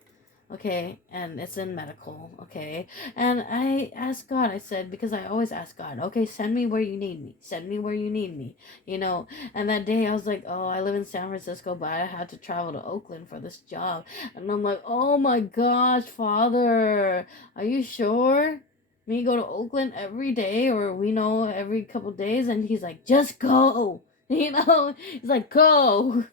okay, and it's in medical, okay, and I asked God, I said, because I always ask God, okay, send me where you need me, send me where you need me, and that day I was like, oh, I live in San Francisco, but I had to travel to Oakland for this job, and I'm like, oh my gosh, Father, are you sure? Me go to Oakland every day, or we know every couple days? And he's like, just go, he's like, go.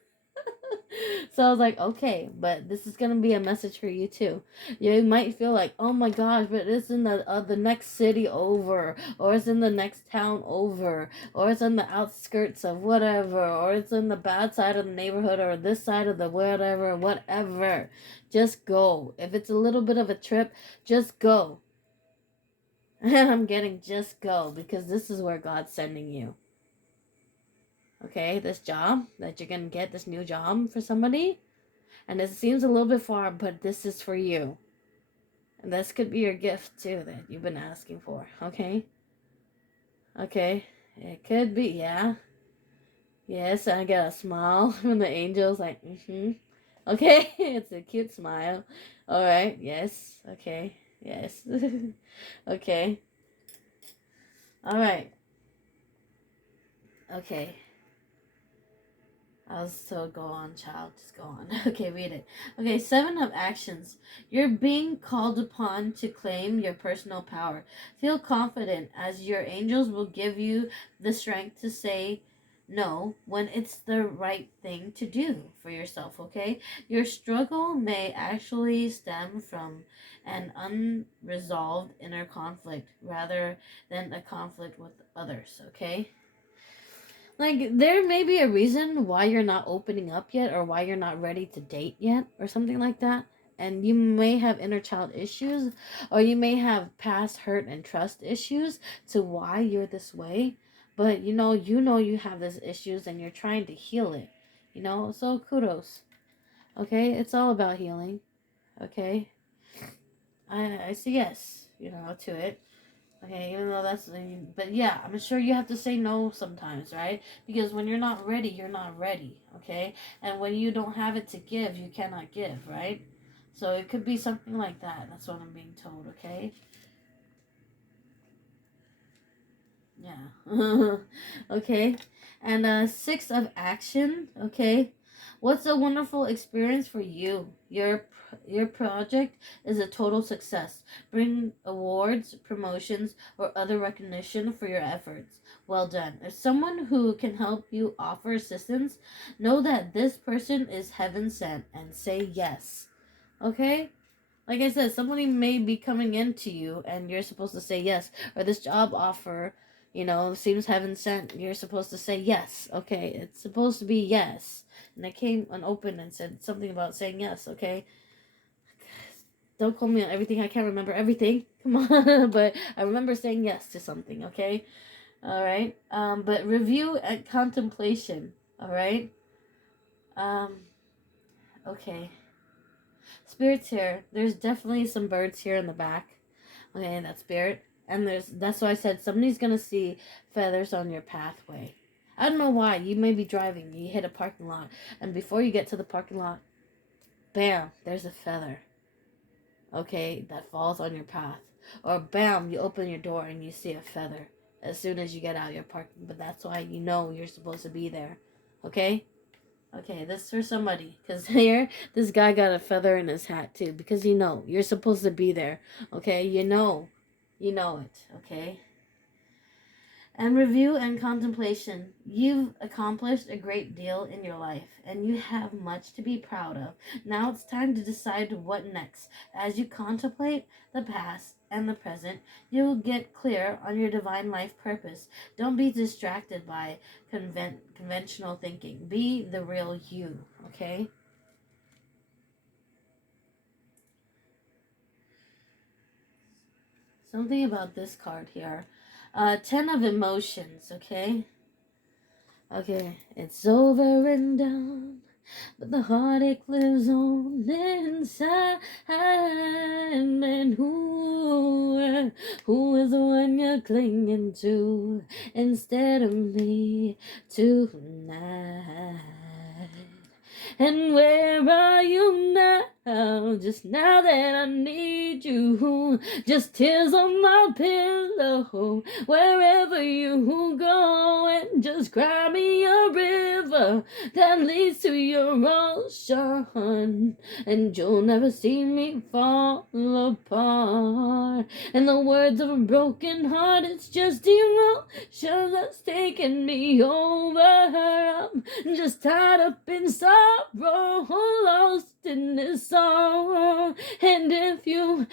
So I was like, okay, but this is gonna be a message for you too. You might feel like, oh my gosh, but it's in the next city over, or it's in the next town over, or it's on the outskirts of whatever, or it's in the bad side of the neighborhood, or this side of the whatever, whatever. Just go. If it's a little bit of a trip, just go. And I'm getting just go because this is where God's sending you. Okay, this job that you're gonna get, this new job for somebody. And it seems a little bit far, but this is for you. And this could be your gift too that you've been asking for. Okay? Okay. It could be, yeah. Yes, I get a smile from the angels, like, mm-hmm. Okay, it's a cute smile. Alright, yes. Okay. Yes. Okay. Alright. Okay. I'll still go on, child. Just go on. Okay, read it. Okay, 7 of actions. You're being called upon to claim your personal power. Feel confident as your angels will give you the strength to say no when it's the right thing to do for yourself, okay? Your struggle may actually stem from an unresolved inner conflict rather than a conflict with others, okay? Like, there may be a reason why you're not opening up yet or why you're not ready to date yet or something like that. And you may have inner child issues or you may have past hurt and trust issues to why you're this way. But you have these issues and you're trying to heal it. So kudos. Okay? It's all about healing. Okay? I say yes, to it. Okay, even though but yeah, I'm sure you have to say no sometimes, right? Because when you're not ready, you're not ready, okay? And when you don't have it to give, you cannot give, right? So it could be something like that. That's what I'm being told, okay? Yeah. Okay. And 6 of action, okay? What's a wonderful experience for you? Your project is a total success. Bring awards, promotions, or other recognition for your efforts. Well done. If someone who can help you offer assistance, know that this person is heaven sent and say yes. Okay? Like I said, somebody may be coming into you and you're supposed to say yes. Or this job offer, seems heaven sent. You're supposed to say yes. Okay, it's supposed to be yes. And I came unopened and said something about saying yes, okay? Don't call me on everything. I can't remember everything. Come on. But I remember saying yes to something, okay? Alright. But review and contemplation. Alright? Um, okay. Spirits here. There's definitely some birds here in the back. Okay, that spirit. And that's why I said somebody's gonna see feathers on your pathway. I don't know why. You may be driving, you hit a parking lot, and before you get to the parking lot, bam, there's a feather. Okay, that falls on your path. Or bam, you open your door and you see a feather as soon as you get out of your parking. But that's why you know you're supposed to be there. Okay? Okay, this for somebody. Because here, this guy got a feather in his hat too. Because you're supposed to be there. Okay? You know it. Okay? And review and contemplation. You've accomplished a great deal in your life, and you have much to be proud of. Now it's time to decide what next. As you contemplate the past and the present, you will get clear on your divine life purpose. Don't be distracted by conventional thinking. Be the real you, okay? something about this card here. 10 of emotions, okay? Okay, it's over and done, but the heartache lives on inside. And who is the one you're clinging to instead of me tonight? And where are you now? Just now that I need you. Just tears on my pillow. Wherever you go, and just cry me a river that leads to your ocean. And you'll never see me fall apart. In the words of a broken heart, it's just emotion that's taking me over. I'm just tied up in sorrow, lost in this song. And if you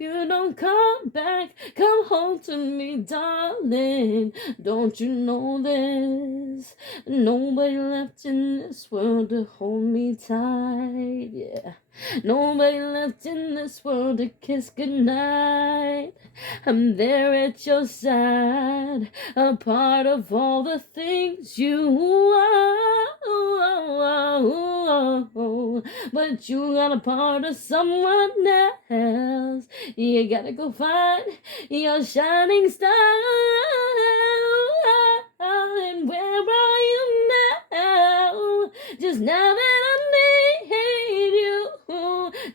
don't come back, come home to me, darling. Don't you know there's nobody left in this world to hold me tight? Yeah. Nobody left in this world to kiss goodnight. I'm there at your side, a part of all the things you are. But you got a part of someone else. You gotta go find your shining star. And where are you now? Just now that I need you.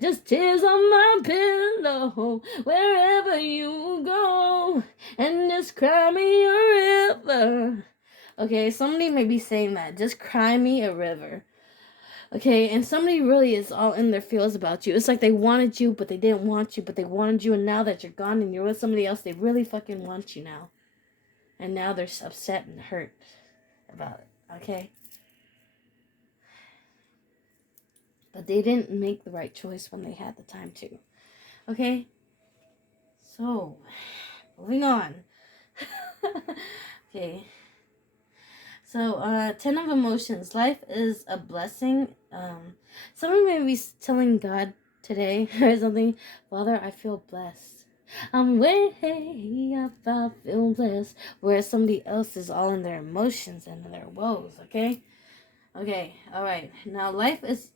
Just tears on my pillow. Wherever you go. And just cry me a river. Okay, somebody may be saying that. Just cry me a river. Okay, and somebody really is all in their feels about you. It's like they wanted you, but they didn't want you, but they wanted you, and now that you're gone and you're with somebody else, they really fucking want you now. And now they're upset and hurt about it, okay? But they didn't make the right choice when they had the time to, okay? So, moving on. Okay. So, 10 of emotions. Life is a blessing. Someone may be telling God today or something, Father, I feel blessed. I'm way up, I feel blessed. Whereas somebody else is all in their emotions and their woes, okay? Okay, alright. Now, life is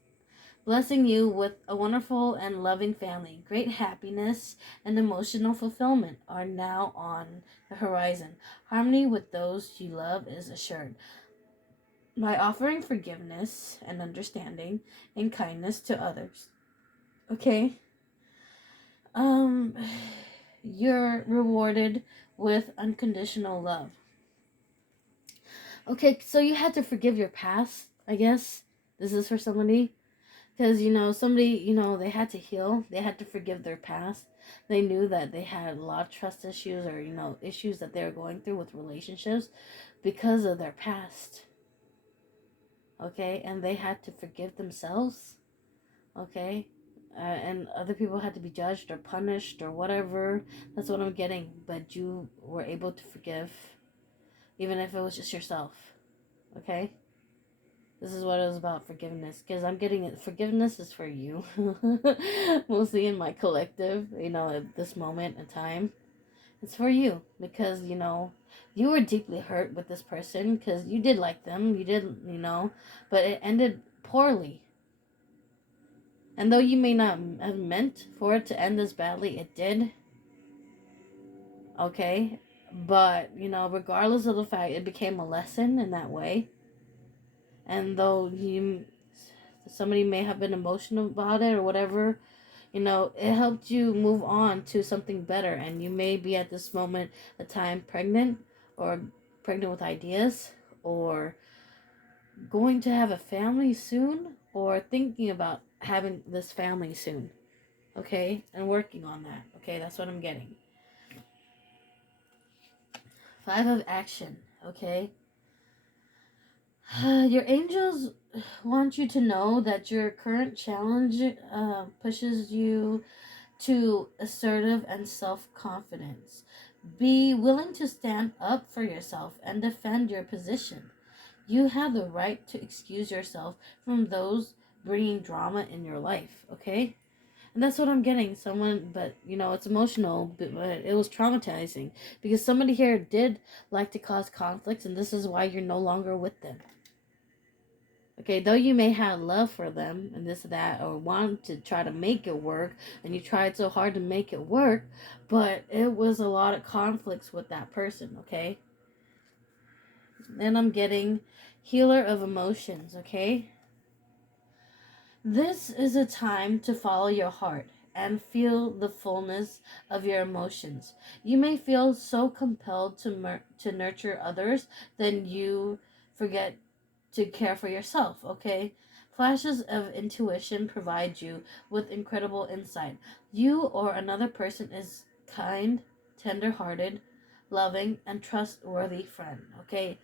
blessing you with a wonderful and loving family. Great happiness and emotional fulfillment are now on the horizon. Harmony with those you love is assured. By offering forgiveness and understanding and kindness to others. Okay? You're rewarded with unconditional love. Okay, so you had to forgive your past, I guess. This is for somebody. Because, somebody, they had to heal. They had to forgive their past. They knew that they had a lot of trust issues or, issues that they were going through with relationships because of their past. Okay? And they had to forgive themselves. Okay? And other people had to be judged or punished or whatever. That's what I'm getting. But you were able to forgive. Even if it was just yourself. Okay? This is what it was about, forgiveness. Because I'm getting it. Forgiveness is for you. Mostly in my collective, at this moment in time. It's for you. Because, you were deeply hurt with this person. Because you did like them. You did, But it ended poorly. And though you may not have meant for it to end this badly, it did. Okay? But, regardless of the fact, it became a lesson in that way. And though somebody may have been emotional about it or whatever, it helped you move on to something better. And you may be at this moment of time pregnant or pregnant with ideas or going to have a family soon or thinking about having this family soon. Okay? And working on that. Okay? That's what I'm getting. 5 of action. Okay? Your angels want you to know that your current challenge pushes you to assertive and self-confidence. Be willing to stand up for yourself and defend your position. You have the right to excuse yourself from those bringing drama in your life, okay? And that's what I'm getting. Someone, but it's emotional, but it was traumatizing because somebody here did like to cause conflicts, and this is why you're no longer with them. Okay, though you may have love for them and this, that, or want to try to make it work, and you tried so hard to make it work, but it was a lot of conflicts with that person, okay? Then I'm getting healer of emotions, okay? This is a time to follow your heart and feel the fullness of your emotions. You may feel so compelled to nurture others, then you forget to care for yourself, okay? Flashes of intuition provide you with incredible insight. You or another person is kind, tender-hearted, loving, and trustworthy friend, okay?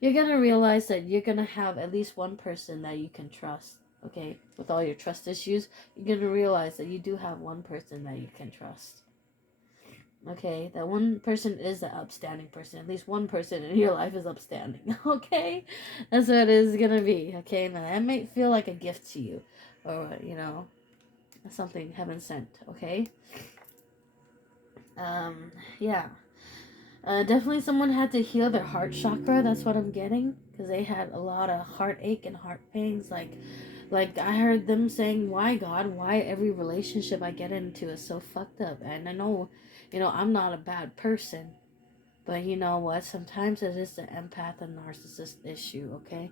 You're going to realize that you're going to have at least one person that you can trust, okay? With all your trust issues, you're going to realize that you do have one person that you can trust. Okay, that one person is the upstanding person. At least one person in your life is upstanding. Okay, that's what it is gonna be. Okay, now that might feel like a gift to you, or something heaven sent. Okay, yeah, definitely someone had to heal their heart chakra. That's what I'm getting, because they had a lot of heartache and heart pains. Like I heard them saying, "Why God? Why every relationship I get into is so fucked up?" And I know, I'm not a bad person. But you know what? Sometimes it is the empath and narcissist issue, okay?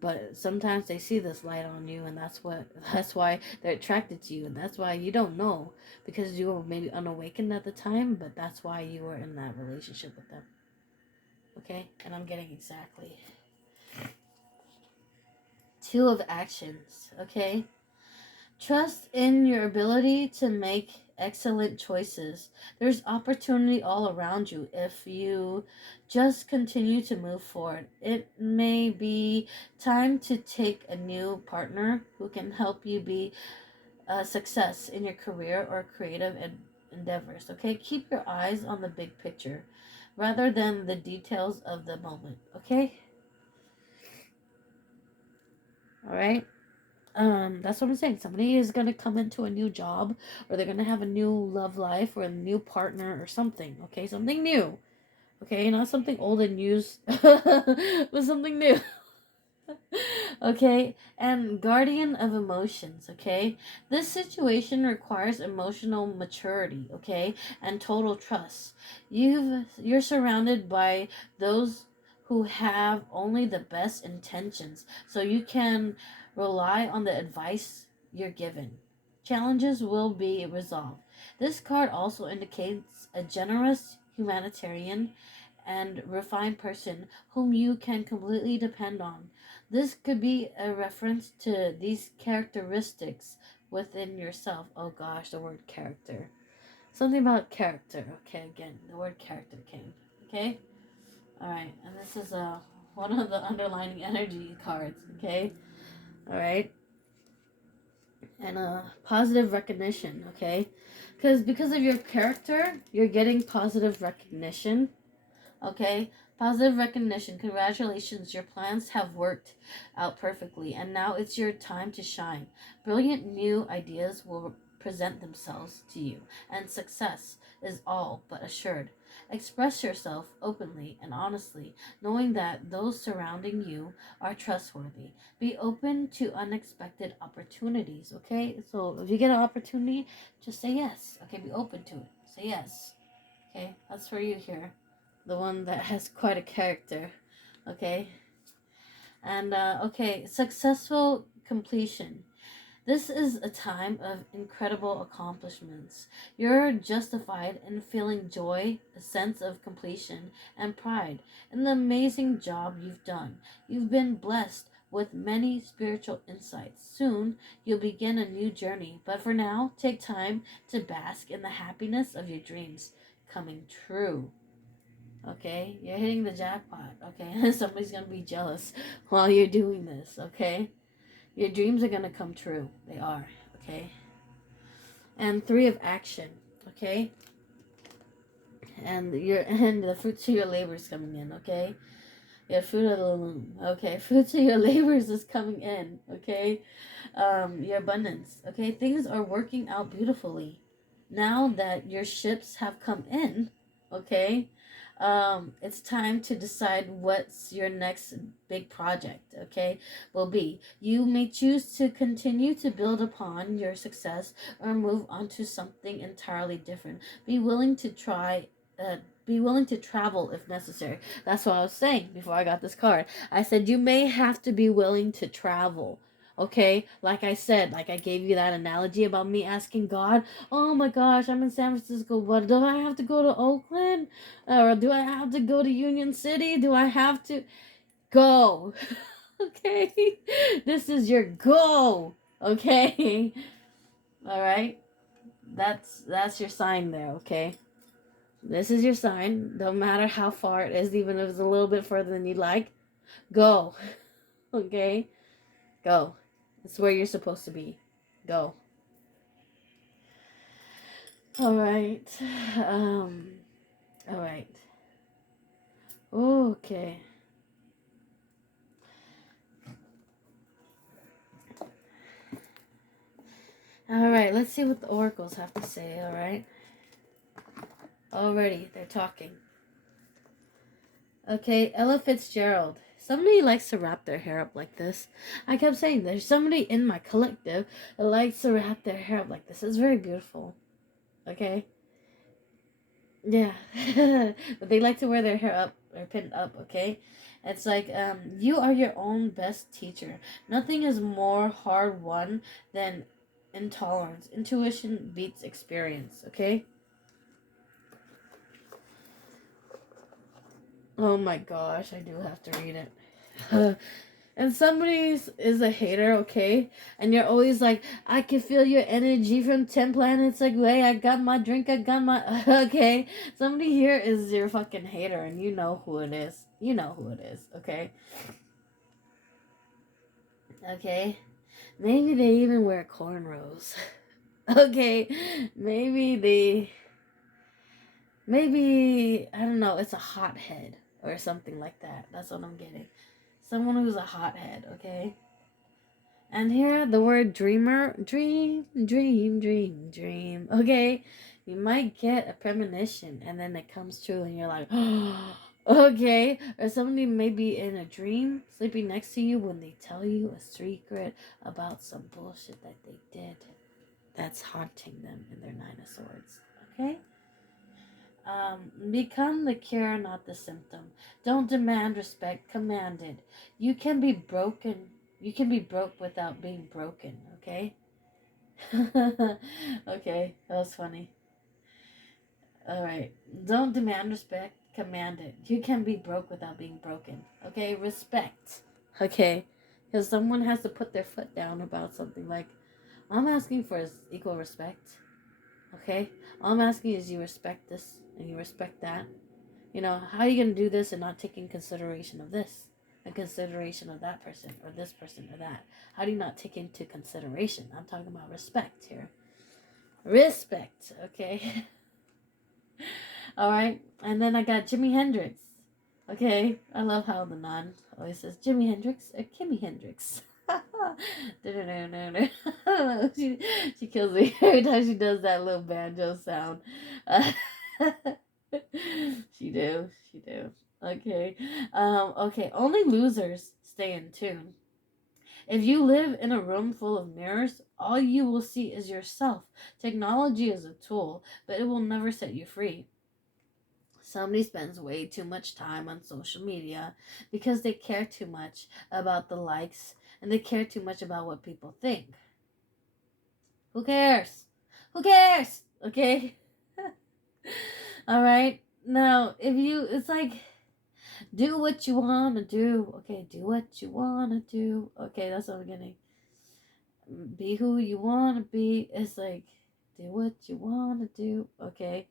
But sometimes they see this light on you, and that's why they're attracted to you, and that's why you don't know, because you were maybe unawakened at the time, but that's why you were in that relationship with them. Okay? And I'm getting exactly 2 of actions, okay? Trust in your ability to make excellent choices. There's opportunity all around you if you just continue to move forward. It may be time to take a new partner who can help you be a success in your career or creative endeavors. Okay, keep your eyes on the big picture rather than the details of the moment. Okay, all right. That's what I'm saying. Somebody is gonna come into a new job, or they're gonna have a new love life, or a new partner, or something. Okay, something new. Okay, not something old and used, but something new. Okay, and guardian of emotions. Okay, this situation requires emotional maturity. Okay, and total trust. You're surrounded by those who have only the best intentions, so you can rely on the advice you're given. Challenges will be resolved. This card also indicates a generous humanitarian and refined person whom you can completely depend on. This could be a reference to these characteristics within yourself. Oh gosh, the word character. Something about character. Okay, again, the word character came. Okay? Alright, and this is one of the underlining energy cards. Okay? Alright? And positive recognition. Okay? Because of your character, you're getting positive recognition. Okay, positive recognition. Congratulations, your plans have worked out perfectly, and now it's your time to shine. Brilliant new ideas will present themselves to you, and success is all but assured. Express yourself openly and honestly, knowing that those surrounding you are trustworthy. Be open to unexpected opportunities, okay? So if you get an opportunity, just say yes. Okay, be open to it. Say yes. Okay, that's for you here, the one that has quite a character. Okay, and okay, successful completion. This is a time of incredible accomplishments. You're justified in feeling joy, a sense of completion, and pride in the amazing job you've done. You've been blessed with many spiritual insights. Soon, you'll begin a new journey, but for now, take time to bask in the happiness of your dreams coming true. Okay, you're hitting the jackpot. Okay, somebody's gonna be jealous while you're doing this. Okay, your dreams are gonna come true. They are. Okay, and 3 of action. Okay, and the fruits of your labor is coming in. Okay, Yeah, fruit of the loom. Okay, fruits of your labors is coming in. Okay, your abundance. Okay, things are working out beautifully now that your ships have come in. Okay, it's time to decide what's your next big project. Okay, will be. You may choose to continue to build upon your success or move on to something entirely different. Be willing to try. Be willing to travel if necessary. That's what I was saying before I got this card. I said you may have to be willing to travel. Okay, like I said, like I gave you that analogy about me asking God, oh my gosh, I'm in San Francisco, but do I have to go to Oakland? Or do I have to go to Union City? Do I have to go? Okay, this is your go. Okay, all right, that's your sign there. Okay, this is your sign. No matter how far it is, even if it's a little bit further than you'd like, go. Okay, go. It's where you're supposed to be. Go. All right. Um. All right. Okay. All right. Let's see what the oracles have to say. All right. Already, they're talking. Okay, Ella Fitzgerald. Somebody likes to wrap their hair up like this. I kept saying there's somebody in my collective that likes to wrap their hair up like this. It's very beautiful. Okay. Yeah. But they like to wear their hair up or pinned up, okay? It's like you are your own best teacher. Nothing is more hard won than intolerance. Intuition beats experience, okay? Oh my gosh, I do have to read it. And somebody is a hater, okay? And you're always like, I can feel your energy from 10 planets away. I got my drink, I got my. Okay? Somebody here is your fucking hater, and you know who it is. You know who it is, okay? Okay? Maybe they even wear cornrows. Okay? Maybe, I don't know, it's a hothead or something like that. That's what I'm getting. Someone who's a hothead, okay? And here, the word dreamer, dream, dream, dream, dream. Okay, you might get a premonition, and then it comes true, and you're like, oh, okay. Or somebody may be in a dream, sleeping next to you when they tell you a secret about some bullshit that they did. That's haunting them in their Nine of Swords. Okay. Become the cure, not the symptom. Don't demand respect, command it. You can be broken. You can be broke without being broken, okay? Okay, that was funny. Alright. Don't demand respect, command it. You can be broke without being broken, okay? Respect, okay? Because someone has to put their foot down about something like, I'm asking for equal respect, okay? All I'm asking is you respect this and you respect that. You know, how are you going to do this and not taking consideration of this? And consideration of that person or this person or that? How do you not take into consideration? I'm talking about respect here. Respect, okay? All right. And then I got Jimi Hendrix. Okay. I love how the nun always says Jimi Hendrix or Kimi Hendrix. she kills me every time she does that little banjo sound. She do. Okay. Okay. Only losers stay in tune. If you live in a room full of mirrors, all you will see is yourself. Technology is a tool, but it will never set you free. Somebody spends way too much time on social media because they care too much about the likes and they care too much about what people think. Who cares? Who cares? Okay? All right? Now, it's like, do what you want to do. Okay, do what you want to do. Okay, that's what I'm getting. Be who you want to be. It's like, do what you want to do. Okay?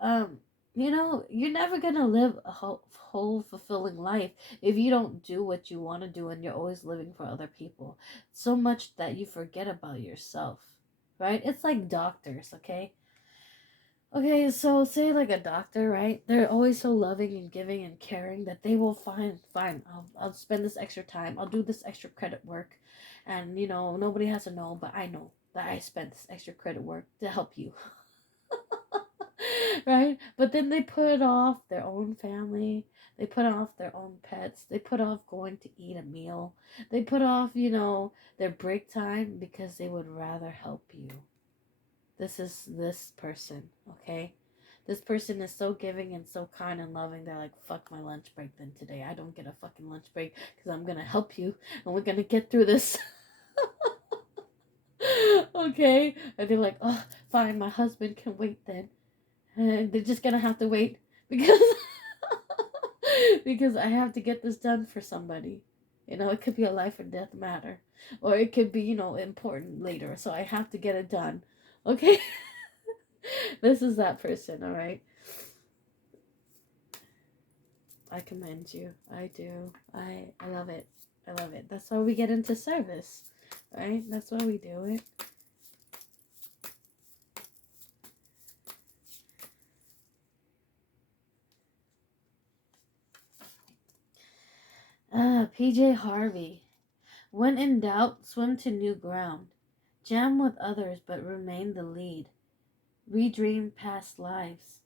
um you're never gonna live a whole fulfilling life if you don't do what you want to do and you're always living for other people so much that you forget about yourself, right? It's like doctors, okay? Okay, so say like a doctor, right? They're always so loving and giving and caring that they will fine. I'll spend this extra time. I'll do this extra credit work, and nobody has to know, but I know that I spent this extra credit work to help you, right? But then they put off their own family. They put off their own pets. They put off going to eat a meal. They put off, their break time because they would rather help you. This is this person, okay? This person is so giving and so kind and loving. They're like, fuck my lunch break then today. I don't get a fucking lunch break because I'm gonna help you and we're gonna get through this. Okay? And they're like, oh, fine, my husband can wait then. And they're just gonna have to wait because because I have to get this done for somebody. It could be a life or death matter. Or it could be, important later. So I have to get it done. Okay? This is that person, all right? I commend you. I do. I love it. I love it. That's why we get into service, right? That's why we do it. PJ Harvey. When in doubt, swim to new ground. Jam with others, but remain the lead. Redream past lives.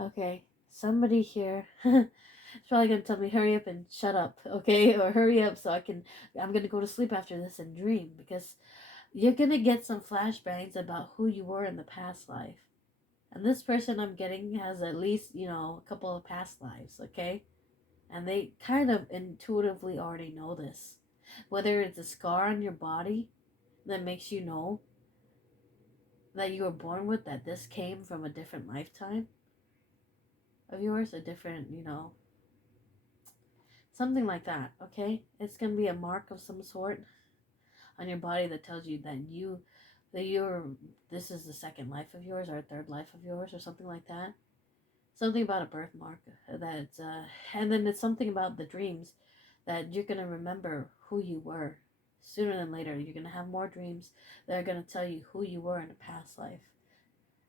Okay, somebody here is probably gonna tell me hurry up and shut up, okay, or hurry up so I'm gonna go to sleep after this and dream because you're gonna get some flashbangs about who you were in the past life. And this person I'm getting has at least, a couple of past lives, okay? And they kind of intuitively already know this. Whether it's a scar on your body that makes you know that you were born with, that this came from a different lifetime of yours, a different, something like that, okay? It's going to be a mark of some sort on your body that tells you that you're this is the second life of yours or a third life of yours or something like that. Something about a birthmark that and then it's something about the dreams that you're going to remember who you were sooner than later. You're going to have more dreams that are going to tell you who you were in a past life.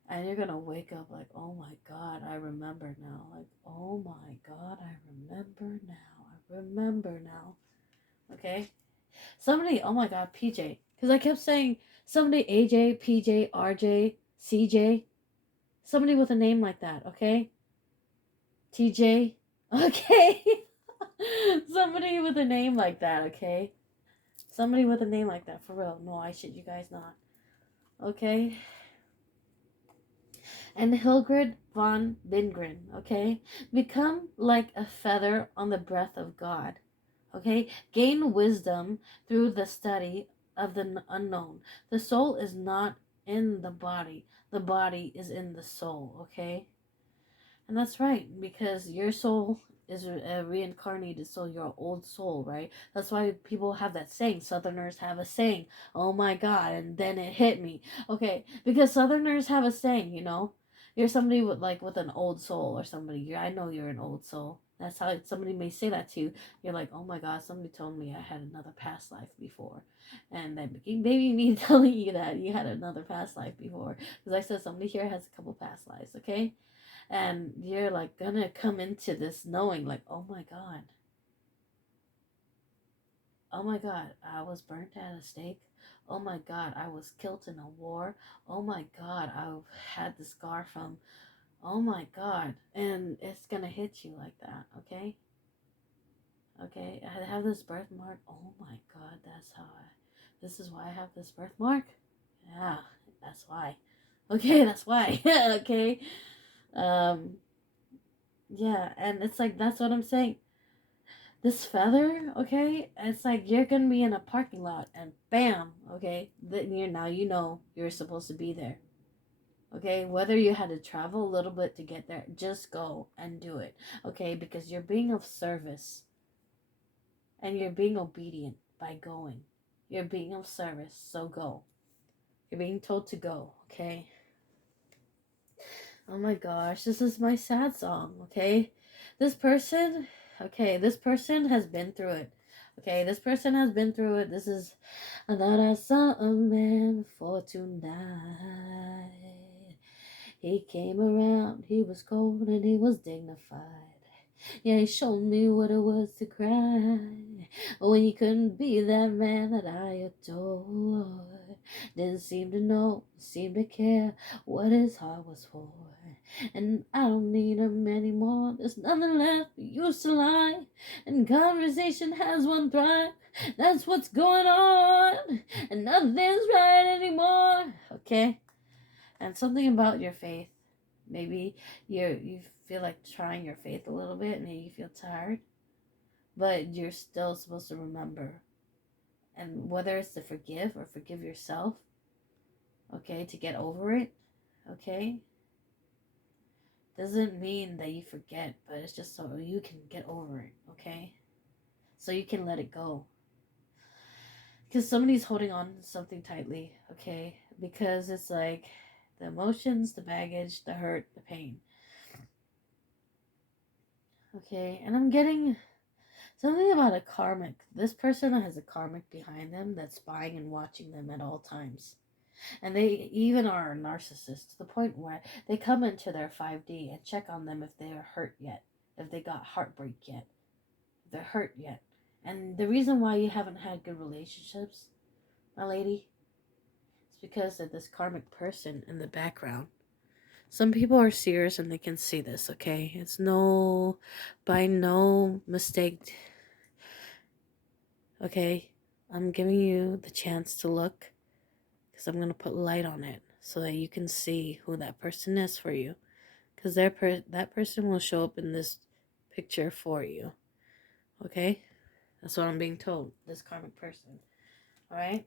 And you're going to wake up like, oh my God, I remember now. Like, oh my God, I remember now. I remember now. Okay? Somebody, oh my God, PJ. Because I kept saying somebody AJ, PJ, RJ, CJ. Somebody with a name like that, okay? TJ. Okay. Somebody with a name like that, okay? Somebody with a name like that, for real. No, I shit you guys not. Okay? And Hilgrid von Bingren, okay? Become like a feather on the breath of God, okay? Gain wisdom through the study of the unknown. The soul is not in the body is in the soul, okay? And that's right, because your soul is a reincarnated soul, your old soul, right? That's why people have that saying. Southerners have a saying, oh my God, and then it hit me. Okay, because Southerners have a saying, You're somebody with an old soul or somebody. I know you're an old soul. That's how somebody may say that to you. You're like, oh my God, somebody told me I had another past life before. And that became maybe me telling you that you had another past life before. Because I said somebody here has a couple past lives, okay? And you're like gonna come into this knowing like, oh my God, I was burnt at a stake. Oh my God, I was killed in a war. Oh my God, I had the scar from, oh my God. And it's gonna hit you like that, okay? Okay, I have this birthmark. Oh my God, this is why I have this birthmark? Yeah, that's why. Okay, that's why. Okay. Um, yeah, and it's like, that's what I'm saying. This feather, okay, it's like you're gonna be in a parking lot and bam, okay, then you know you're supposed to be there. Okay, whether you had to travel a little bit to get there, just go and do it. Okay, because you're being of service and you're being obedient by going. You're being of service, so go. You're being told to go, okay? Oh my gosh, this is my sad song, okay? This person, this person has been through it. Okay, this person has been through it. This is, I thought I saw a man for tonight. He came around, he was cold and he was dignified. Yeah, he showed me what it was to cry when you couldn't be that man that I adore. Didn't seem to know, seem to care what his heart was for. And I don't need him anymore. There's nothing left. We used to lie, and conversation has one thrive. That's what's going on, and nothing's right anymore. Okay, and something about your faith. Maybe you feel like trying your faith a little bit, and you feel tired, but you're still supposed to remember. And whether it's to forgive or forgive yourself, okay, to get over it, okay, doesn't mean that you forget, but it's just so you can get over it, okay? So you can let it go. Because somebody's holding on to something tightly, okay? Because it's like the emotions, the baggage, the hurt, the pain. Okay, and I'm getting something about a karmic. This person has a karmic behind them that's spying and watching them at all times. And they even are a narcissist to the point where they come into their 5D and check on them if they are hurt yet, if they got heartbreak yet, if they're hurt yet. And the reason why you haven't had good relationships, my lady, is because of this karmic person in the background. Some people are seers and they can see this, okay? It's by no mistake. Okay, I'm giving you the chance to look because I'm going to put light on it so that you can see who that person is for you. Because that person will show up in this picture for you. Okay? That's what I'm being told. This karmic person. Alright?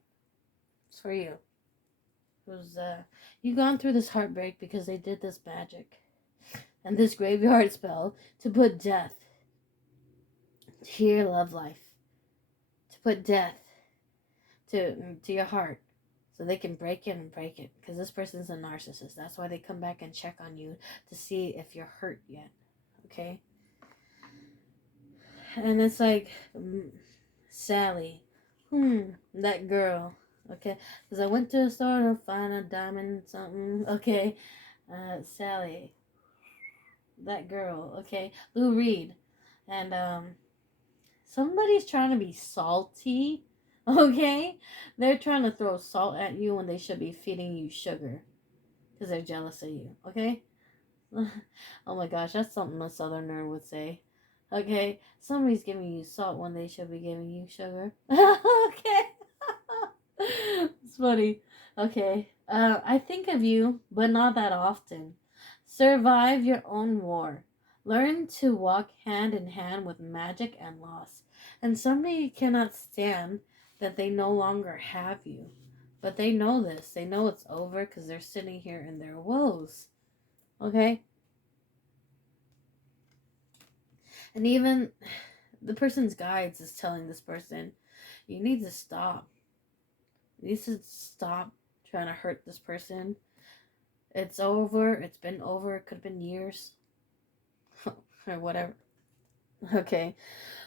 It's for you. It was, you've gone through this heartbreak because they did this magic and this graveyard spell to put death to your love life. To put death to your heart. So they can break it and break it. Because this person's a narcissist. That's why they come back and check on you to see if you're hurt yet. Okay? And it's like, Sally. That girl. Okay? Because I went to a store to find a diamond something. Okay? Sally. That girl. Okay? Lou Reed. And, somebody's trying to be salty. Okay? They're trying to throw salt at you when they should be feeding you sugar. Because they're jealous of you. Okay? Oh my gosh, that's something a southerner would say. Okay? Somebody's giving you salt when they should be giving you sugar. Okay? It's funny. Okay. I think of you, but not that often. Survive your own war. Learn to walk hand in hand with magic and loss. And somebody cannot stand that they no longer have you. But they know this. They know it's over because they're sitting here in their woes. Okay? And even the person's guides is telling this person, you need to stop. You need to stop trying to hurt this person. It's over. It's been over. It could have been years. Or whatever. Okay.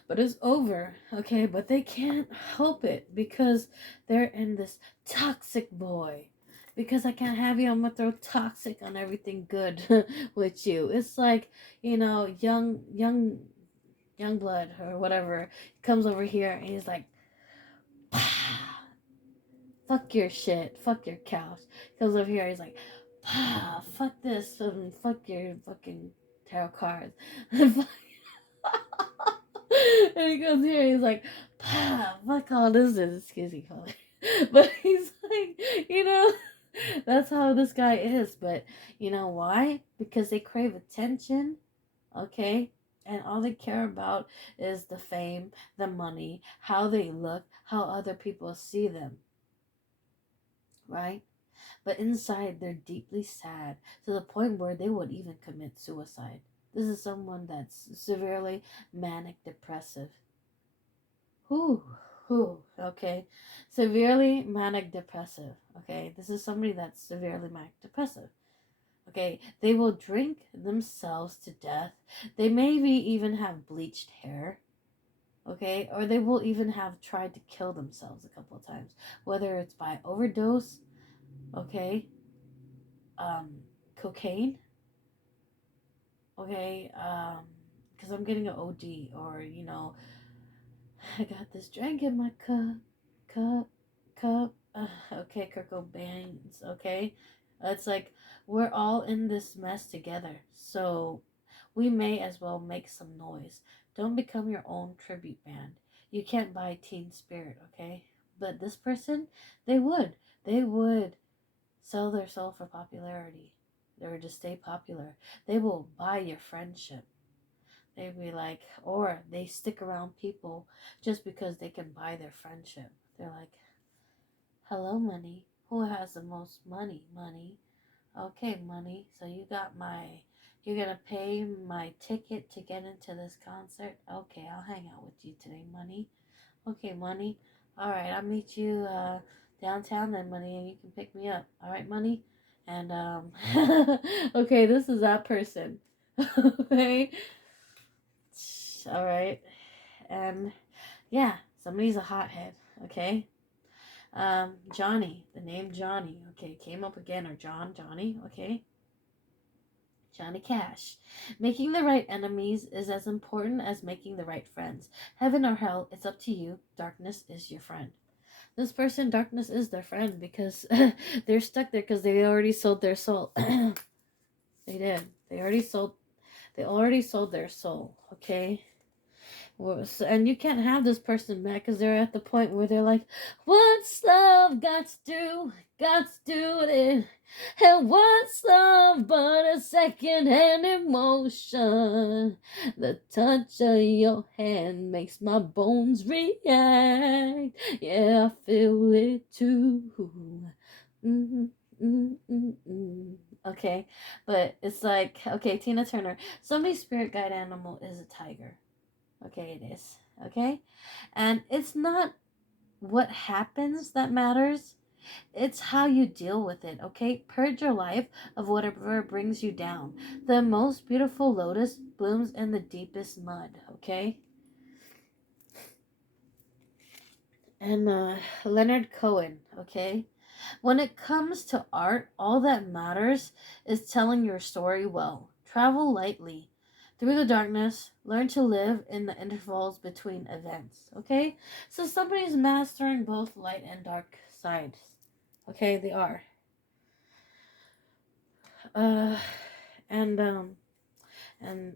But it's over. Okay. But they can't help it because they're in this toxic boy. Because I can't have you, I'm gonna throw toxic on everything good with you. It's like, young blood or whatever comes over here and he's like, fuck your shit, fuck your couch. Comes over here, he's like, fuck this, and fuck your fucking tarot cards. And he goes here, he's like, fuck all this is, excuse me, color. But he's like, that's how this guy is. But you know why? Because they crave attention, okay? And all they care about is the fame, the money, how they look, how other people see them, right? But inside, they're deeply sad to the point where they would even commit suicide. This is someone that's severely manic depressive. Okay. Severely manic depressive. Okay. This is somebody that's severely manic depressive. Okay. They will drink themselves to death. They maybe even have bleached hair. Okay. Or they will even have tried to kill themselves a couple of times. Whether it's by overdose. Okay. cocaine, okay, because I'm getting an OD, or, you know, I got this drink in my cup, cup. Okay, Kurt Cobain's, okay? It's like we're all in this mess together, so we may as well make some noise. Don't become your own tribute band. You can't buy teen spirit, okay? But this person, they would. They would sell their soul for popularity, or to stay popular. They will buy your friendship. They'd be like, or they stick around people just because they can buy their friendship. They're like, hello, money. Who has the most money? Money. Okay, money. So you're gonna pay my ticket to get into this concert? Okay, I'll hang out with you today, money. Okay, money. All right, I'll meet you downtown then, money, and you can pick me up. All right, money. And okay, this is that person. Okay. All right. And yeah, somebody's a hothead, okay? Johnny, the name Johnny, okay, came up again, or Johnny, okay? Johnny Cash. Making the right enemies is as important as making the right friends. Heaven or hell, it's up to you. Darkness is your friend. This person, darkness is their friend because they're stuck there because they already sold their soul. They did. They already sold their soul, okay? And you can't have this person back because they're at the point where they're like, what's love got to do? Got to do with it. And what's love but a second-hand emotion? The touch of your hand makes my bones react. Yeah, I feel it too. Mm-hmm. Mm-mm-mm. Okay, but it's like, okay, Tina Turner. Somebody's spirit guide animal is a tiger. Okay, it is. Okay? And it's not what happens that matters, it's how you deal with it. Okay? Purge your life of whatever brings you down. The most beautiful lotus blooms in the deepest mud. Okay? And Leonard Cohen. Okay? When it comes to art, all that matters is telling your story well. Travel lightly through the darkness. Learn to live in the intervals between events. Okay? So somebody's mastering both light and dark sides. Okay, they are. Uh and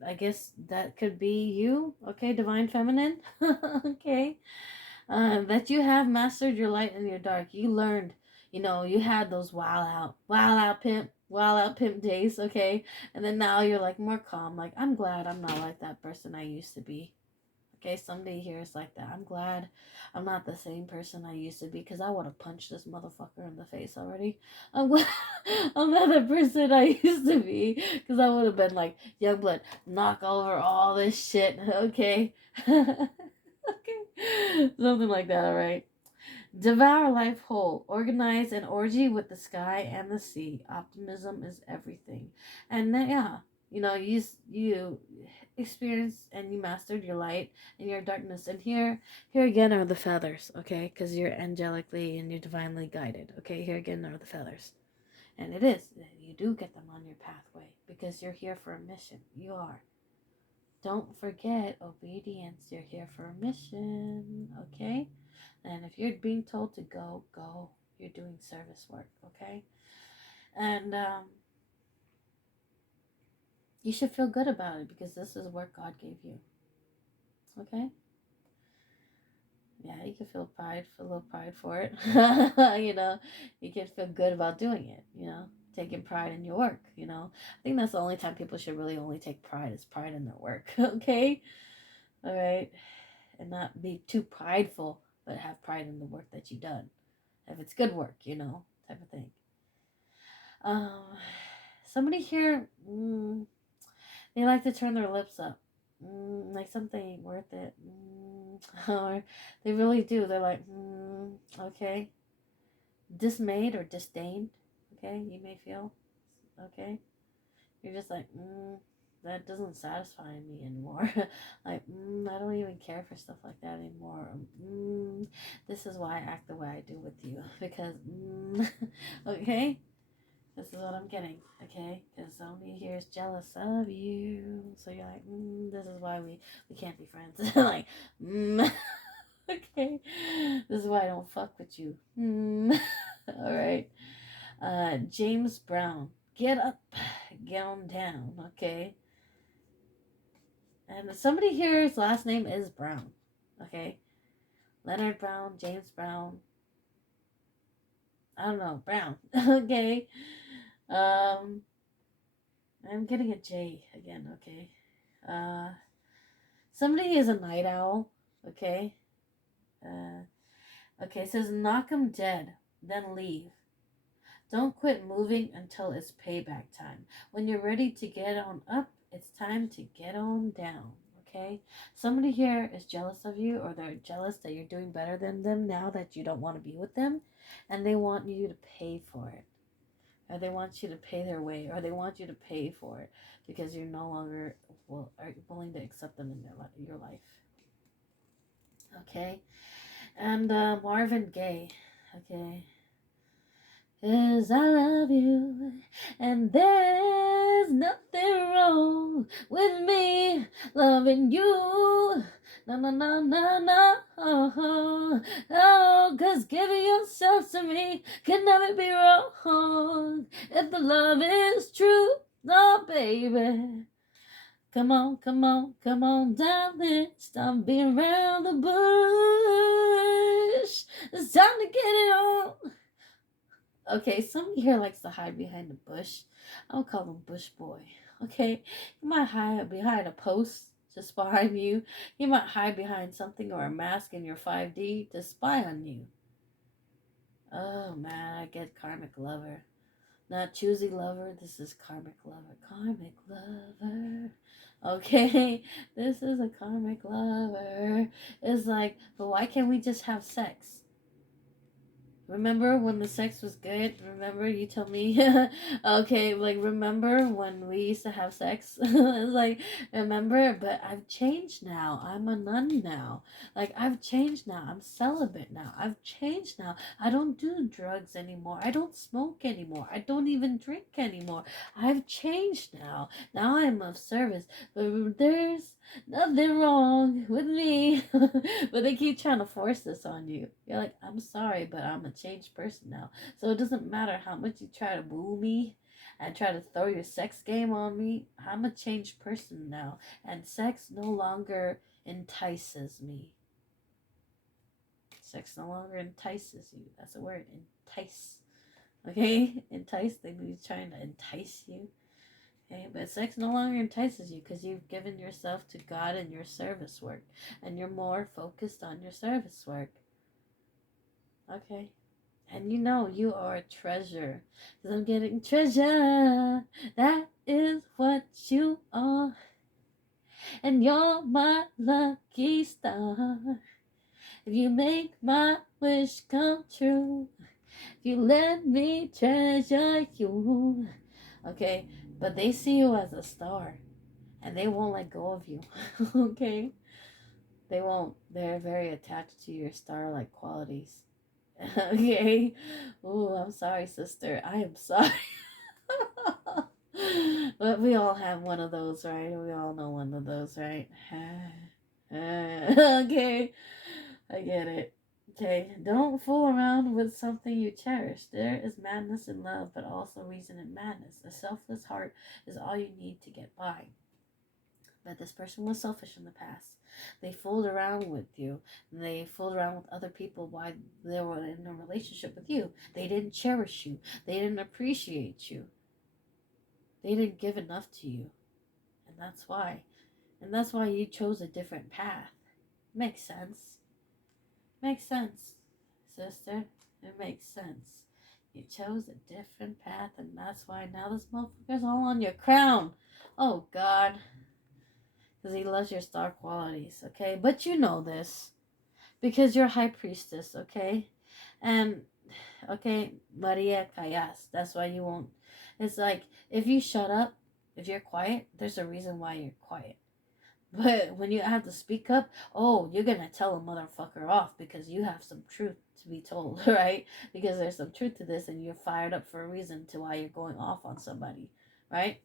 I guess that could be you. Okay, divine feminine. Okay. That you have mastered your light and your dark. You learned, you know, you had those wow out pimp days, okay? And then now you're like more calm. Like, I'm glad I'm not like that person I used to be. Okay, somebody here is like that. I'm glad I'm not the same person I used to be because I would have punched this motherfucker in the face already. I'm glad I'm not the person I used to be because I would have been like, Youngblood, knock over all this shit, okay? Okay. Something like that, alright? Devour life whole. Organize an orgy with the sky and the sea. Optimism is everything. And then, yeah, you know, you experienced and you mastered your light and your darkness. And here again are the feathers, okay? Because you're angelically and you're divinely guided, okay? Here again are the feathers. And it is. You do get them on your pathway because you're here for a mission. You are. Don't forget obedience. You're here for a mission, okay? And if you're being told to go, go. You're doing service work, okay? And you should feel good about it because this is what God gave you, okay? Yeah, you can feel pride, feel a little pride for it. You know, you can feel good about doing it, you know, taking pride in your work, you know. I think that's the only time people should really only take pride is pride in their work, okay? All right? And not be too prideful, but have pride in the work that you've done. If it's good work, you know, type of thing. Um, somebody here, they like to turn their lips up. Like something ain't worth it. Or they really do. They're like, okay. Dismayed or disdained, okay, you may feel, okay. You're just like, that doesn't satisfy me anymore. Like, I don't even care for stuff like that anymore. This is why I act the way I do with you. Because, okay. This is what I'm getting, okay? Because somebody here is jealous of you. So you're like, this is why we can't be friends. Like, okay. This is why I don't fuck with you. All right. James Brown. Get up, get on down, okay? And somebody here's last name is Brown, okay? Leonard Brown, James Brown. I don't know, Brown, okay? Um, I'm getting a J again, okay? Uh, somebody is a night owl, okay? Okay, it says knock 'em dead, then leave. Don't quit moving until it's payback time. When you're ready to get on up, it's time to get on down, okay? Somebody here is jealous of you, or they're jealous that you're doing better than them now that you don't want to be with them, and they want you to pay for it. Or they want you to pay their way, or they want you to pay for it because you're no longer are willing to accept them in your life. Okay? And Marvin Gaye, okay? Cause I love you, and there's nothing wrong with me loving you. No, no, no, no, no. Oh, cause giving yourself to me can never be wrong. If the love is true, oh, baby. Come on, come on, come on down there. Stop being around the bush. It's time to get it on. Okay, somebody here likes to hide behind the bush. I'll call him Bush Boy. Okay, he might hide behind a post to spy on you. He might hide behind something or a mask in your 5D to spy on you. Oh man, I get karmic lover. Not choosy lover, this is karmic lover. Karmic lover. Okay, this is a karmic lover. It's like, but why can't we just have sex? Remember when the sex was good? Remember you told me? Okay, like remember when we used to have sex? It's like, remember, but I've changed now. I'm a nun now. Like, I've changed now. I'm celibate now. I've changed now. I don't do drugs anymore. I don't smoke anymore. I don't even drink anymore. I've changed now. Now I'm of service. But there's nothing wrong with me. But they keep trying to force this on you. You're like, I'm sorry, but I'm a changed person now. So it doesn't matter how much you try to woo me and try to throw your sex game on me. I'm a changed person now. And sex no longer entices me. Sex no longer entices you. That's a word. Entice. Okay? Entice. They be trying to entice you. Okay, but sex no longer entices you because you've given yourself to God in your service work, and you're more focused on your service work. Okay, and you know you are a treasure because I'm getting treasure. That is what you are, and you're my lucky star. If you make my wish come true, if you let me treasure you. Okay, but they see you as a star. And they won't let go of you. Okay? They won't. They're very attached to your star-like qualities. Okay? Oh, I'm sorry, sister. I am sorry. But we all have one of those, right? We all know one of those, right? Okay. I get it. Okay, don't fool around with something you cherish. There is madness in love, but also reason in madness. A selfless heart is all you need to get by. But this person was selfish in the past. They fooled around with you. They fooled around with other people while they were in a relationship with you. They didn't cherish you. They didn't appreciate you. They didn't give enough to you. And that's why. And that's why you chose a different path. Makes sense. Makes sense, sister. It makes sense. You chose a different path, and that's why now this motherfucker's all on your crown. Oh, God. Because he loves your star qualities, okay? But you know this because you're high priestess, okay? And, okay, Maria Callas, that's why you won't. It's like, if you shut up, if you're quiet, there's a reason why you're quiet. But when you have to speak up, oh, you're gonna tell a motherfucker off because you have some truth to be told, right? Because there's some truth to this and you're fired up for a reason to why you're going off on somebody, right?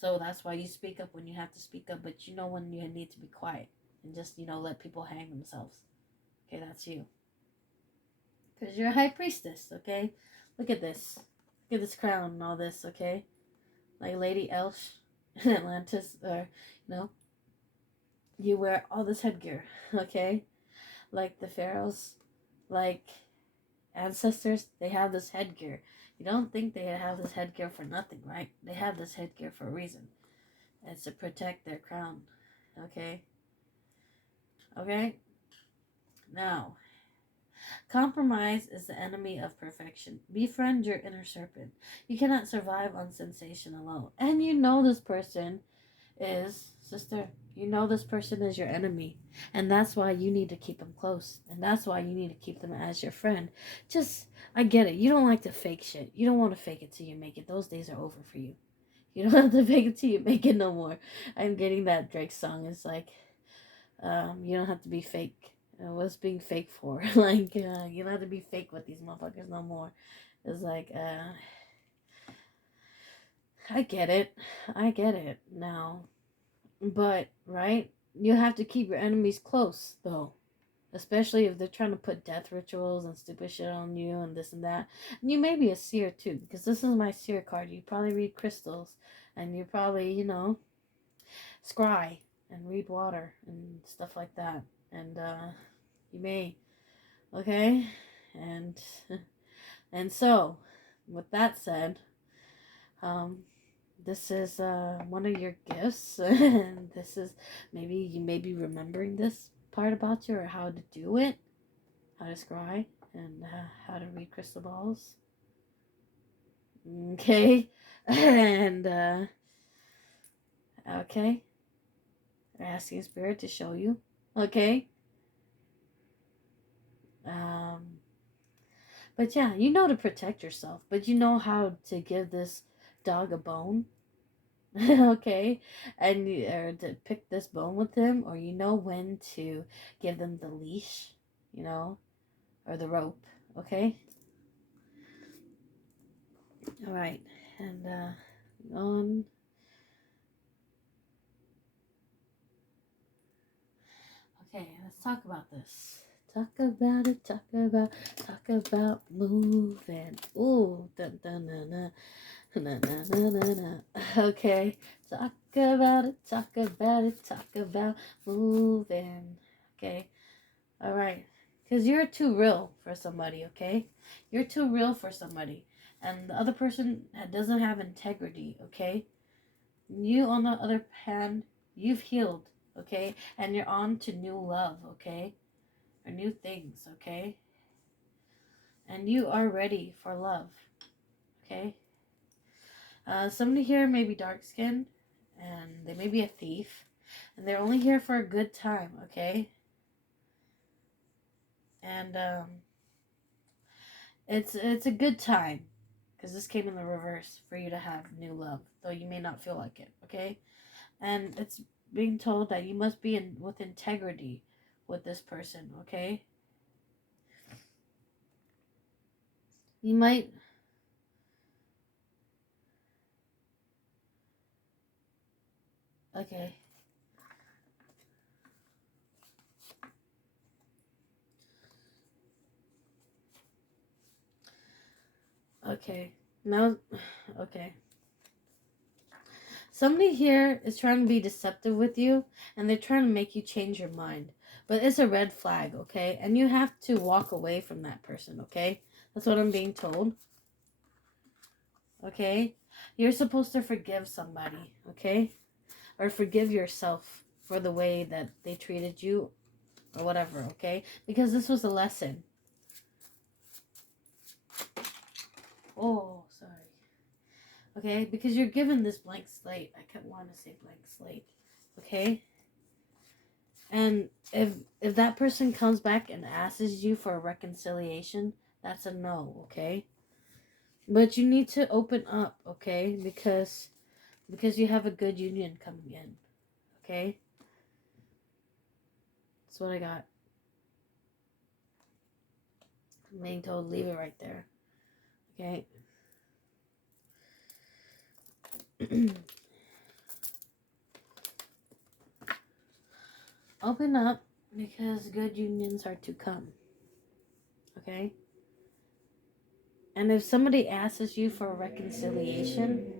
So that's why you speak up when you have to speak up, but you know when you need to be quiet and just, let people hang themselves. Okay, that's you. Because you're a high priestess, okay? Look at this. Look at this crown and all this, okay? Like Lady Elsh in Atlantis, or, you wear all this headgear, okay? Like the pharaohs, like ancestors, they have this headgear. You don't think they have this headgear for nothing, right? They have this headgear for a reason. It's to protect their crown, okay? Okay? Now, compromise is the enemy of perfection. Befriend your inner serpent. You cannot survive on sensation alone. And you know this person is, sister, you know this person is your enemy. And that's why you need to keep them close. And that's why you need to keep them as your friend. Just, I get it. You don't like to fake shit. You don't want to fake it till you make it. Those days are over for you. You don't have to fake it till you make it no more. I'm getting that Drake song. It's like, you don't have to be fake. What's being fake for? Like, you don't have to be fake with these motherfuckers no more. It's like, I get it. I get it now. But, right? You have to keep your enemies close, though. Especially if they're trying to put death rituals and stupid shit on you and this and that. And you may be a seer, too. Because this is my seer card. You probably read crystals. And you probably, scry and read water and stuff like that. And, you may, okay? And so, with that said, this is one of your gifts, and this is maybe you may be remembering this part about you or how to do it, how to scry, and how to read crystal balls. Okay, and okay, we're asking Spirit to show you. Okay, but yeah, you know to protect yourself, but you know how to give this dog a bone. Okay, and or to pick this bone with him, or you know when to give them the leash, or the rope. Okay, all right, and on. Okay, let's talk about this. Talk about it. Talk about moving. Ooh, dun dun dun dun. Na, na, na, na, na. Okay, talk about it, talk about moving. Okay, all right, because you're too real for somebody, okay? You're too real for somebody, and the other person doesn't have integrity, okay? You, on the other hand, you've healed, okay? And you're on to new love, okay? Or new things, okay? And you are ready for love, okay? Somebody here may be dark skinned and they may be a thief and they're only here for a good time, okay? And it's a good time because this came in the reverse for you to have new love, though you may not feel like it, okay? And it's being told that you must be with integrity with this person, okay? You might. Okay. Okay. Now, okay. Somebody here is trying to be deceptive with you and they're trying to make you change your mind. But it's a red flag, okay? And you have to walk away from that person, okay? That's what I'm being told. Okay? You're supposed to forgive somebody, okay? Or forgive yourself for the way that they treated you or whatever, okay? Because this was a lesson. Oh, sorry. Okay? Because you're given this blank slate. I kept wanting to say blank slate. Okay? And if that person comes back and asks you for a reconciliation, that's a no, okay? But you need to open up, okay? Because you have a good union coming in, okay? That's what I got. I'm being told leave it right there. Okay. Open up, because good unions are to come. Okay? And if somebody asks you for a reconciliation,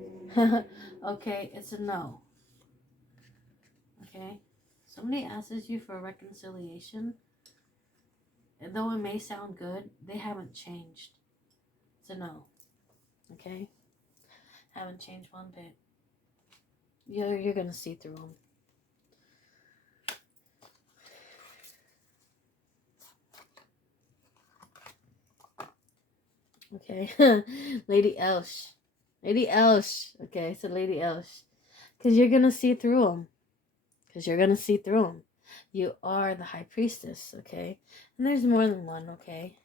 okay, it's a no. Okay? Somebody asks you for a reconciliation, and though it may sound good, they haven't changed. It's a no. Okay? Haven't changed one bit. You're gonna see through them. Okay? Lady Elsh. Lady Elsh. Okay, so Lady Elsh. Because you're gonna see through them. Because you're gonna see through them. You are the high priestess, okay? And there's more than one, okay?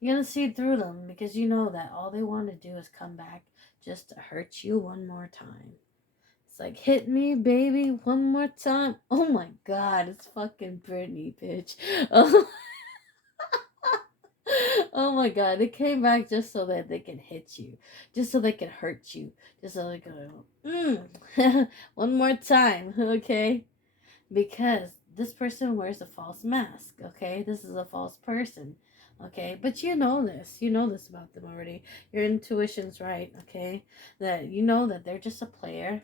You're gonna see through them because you know that all they want to do is come back just to hurt you one more time. It's like, hit me, baby, one more time. Oh my god, it's fucking Britney, bitch. Oh, oh my god, they came back just so that they can hit you. Just so they can hurt you. Just so they can, one more time, okay? Because this person wears a false mask, okay? This is a false person, okay? But you know this. You know this about them already. Your intuition's right, okay? That you know that they're just a player,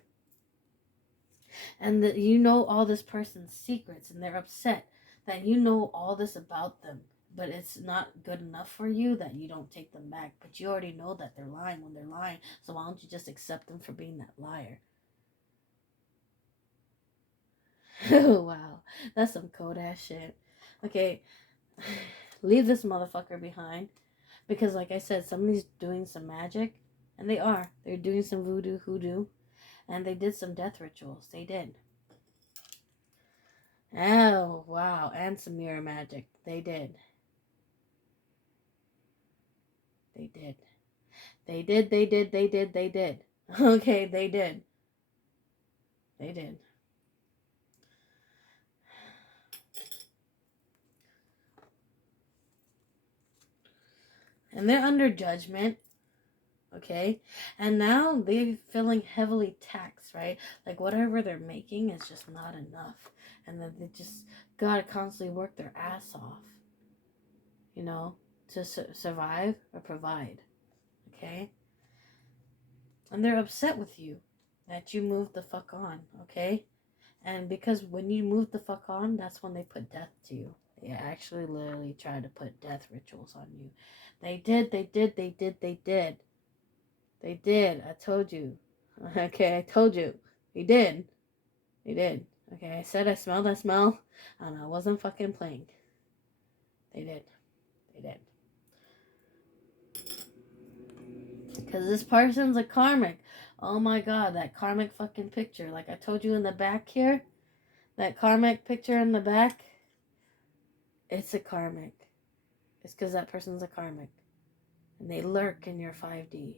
and that you know all this person's secrets, and they're upset that you know all this about them, but it's not good enough for you that you don't take them back. But you already know that they're lying when they're lying, so why don't you just accept them for being that liar? Oh, wow. That's some cold ass shit. Okay, leave this motherfucker behind. Because, like I said, somebody's doing some magic. And they are. They're doing some voodoo, hoodoo. And they did some death rituals. They did. Oh, wow. And some mirror magic. They did. They did. They did, they did, they did, they did. Okay, they did. They did. And they're under judgment. Okay, and now they're feeling heavily taxed, right? Like whatever they're making is just not enough, and then they just gotta constantly work their ass off, you know, to survive or provide. Okay, and they're upset with you that you moved the fuck on. Okay, and because when you move the fuck on, that's when they put death to you. They actually literally tried to put death rituals on you. They did. They did. They did. They did. They did. I told you. Okay, I told you. They did. They did. Okay, I said I smelled that smell, and I wasn't fucking playing. They did. They did. Because this person's a karmic. Oh my god, that karmic fucking picture. Like I told you in the back here, that karmic picture in the back, it's a karmic. It's because that person's a karmic. And they lurk in your 5D.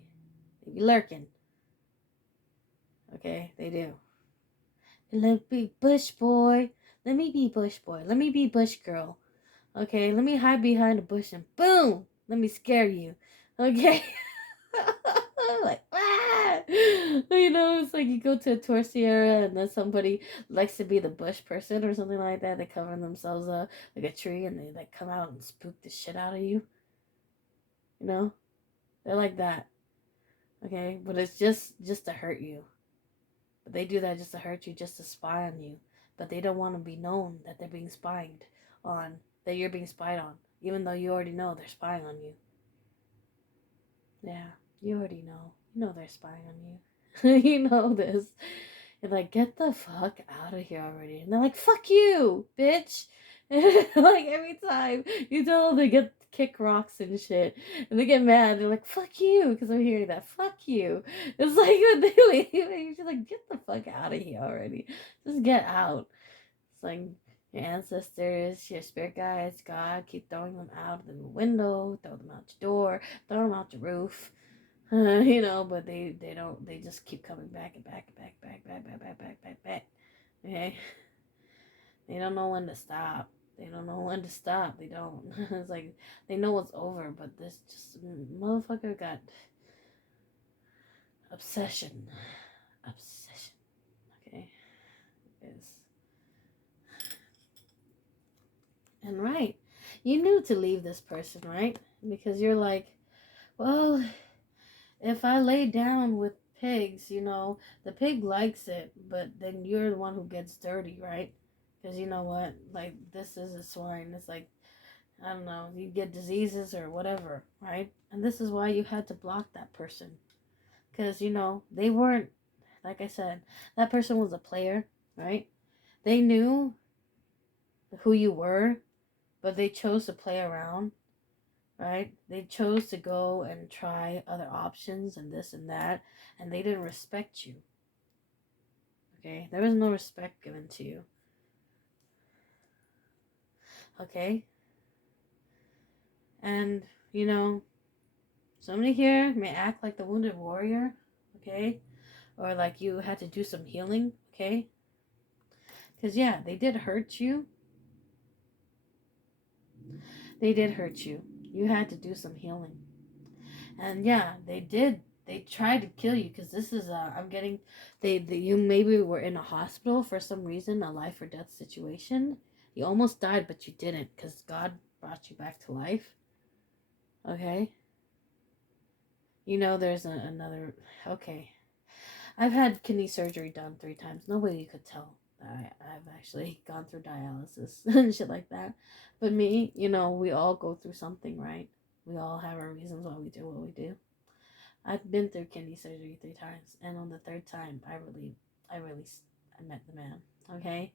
They be lurking. Okay, they do. Let me be bush boy. Let me be bush boy. Let me be bush girl. Okay, let me hide behind a bush and boom! Let me scare you. Okay? Like, ah! You know, it's like you go to a tourist area and then somebody likes to be the bush person or something like that. They cover themselves up like a tree and they like come out and spook the shit out of you. You know? They're like that. Okay? But it's just to hurt you. But they do that just to hurt you, just to spy on you. But they don't want to be known that they're being spied on, that you're being spied on, even though you already know they're spying on you. Yeah, you already know. You know they're spying on you. You know this. You're like, get the fuck out of here already. And they're like, fuck you, bitch. Like every time you tell them they get kick rocks and shit, and they get mad, they're like, fuck you, because I'm hearing that, fuck you. It's like when they leave, you're just like, get the fuck out of here already. Just get out. It's like your ancestors, your spirit guides, God, keep throwing them out of the window, throw them out your door, throw them out the roof. You know, but they don't, they just keep coming back and back and back, back. Okay? They don't know when to stop. They don't know when to stop. They don't. It's like they know it's over, but this just motherfucker got obsession. Obsession. Okay. Is and right. You knew to leave this person, right? Because you're like, well, if I lay down with pigs, the pig likes it, but then you're the one who gets dirty, right? Because you know what? Like, this is a swine. It's like, I don't know, you get diseases or whatever, right? And this is why you had to block that person. Because, they weren't, like I said, that person was a player, right? They knew who you were, but they chose to play around, right? They chose to go and try other options and this and that, and they didn't respect you, okay? There was no respect given to you, okay? And, somebody here may act like the wounded warrior, okay? Or like you had to do some healing, okay? Because, yeah, they did hurt you. They did hurt you. You had to do some healing. And, yeah, they did. They tried to kill you because this is, I'm getting, you maybe were in a hospital for some reason, a life or death situation. You almost died, but you didn't because God brought you back to life, okay? There's another, okay. I've had kidney surgery done 3 times. Nobody could tell that I've actually gone through dialysis and shit like that. But me, we all go through something, right? We all have our reasons why we do what we do. I've been through kidney surgery 3 times, and on the 3rd time, I met the man, okay?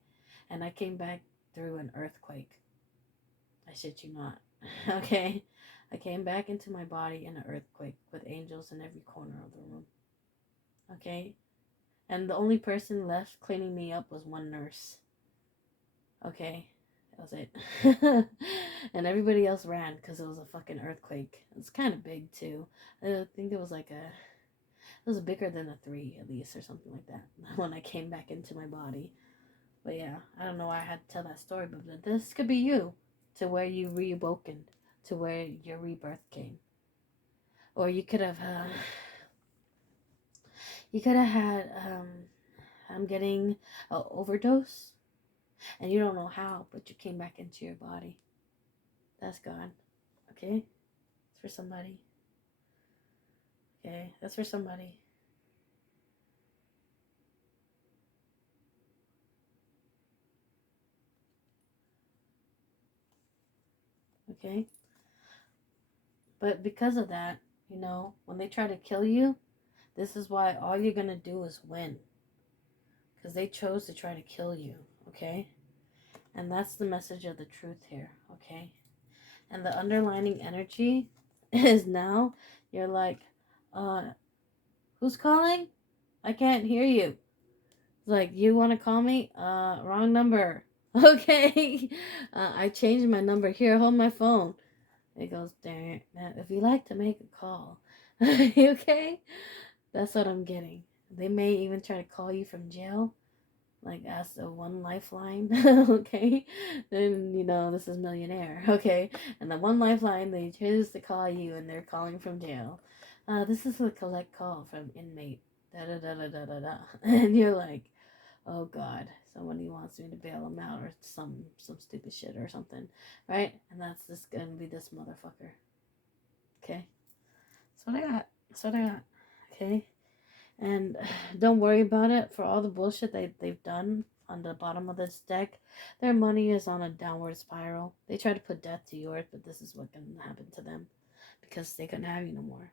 And I came back through an earthquake. I shit you not, okay? I came back into my body in an earthquake with angels in every corner of the room, okay? And the only person left cleaning me up was one nurse. Okay, that was it. And everybody else ran because it was a fucking earthquake. It's kind of big too. I think it was it was bigger than a 3 at least or something like that when I came back into my body. But yeah, I don't know why I had to tell that story, but this could be you, to where you reawoken, to where your rebirth came. Or you could have, had, I'm getting an overdose, and you don't know how, but you came back into your body. That's God. Okay? It's for somebody. Okay? That's for somebody. Okay? But because of that, when they try to kill you, this is why all you're going to do is win. Because they chose to try to kill you. Okay? And that's the message of the truth here. Okay? And the underlining energy is now you're like, who's calling? I can't hear you. It's like, you want to call me? Wrong number. Okay. I changed my number. Here, hold my phone. It goes, dang it. If you like to make a call. Okay? That's what I'm getting. They may even try to call you from jail. Like, as a one lifeline. Okay? Then, this is millionaire. Okay? And the one lifeline, they choose to call you and they're calling from jail. This is a collect call from inmate. Da da da da da da da. And you're like, oh God, somebody wants me to bail them out or some stupid shit or something, right? And that's just gonna be this motherfucker. Okay, that's what I got. That's what I got. Okay, and don't worry about it. For all the bullshit they've done on the bottom of this deck, their money is on a downward spiral. They try to put death to yours, but this is what can happen to them because they couldn't have you no more.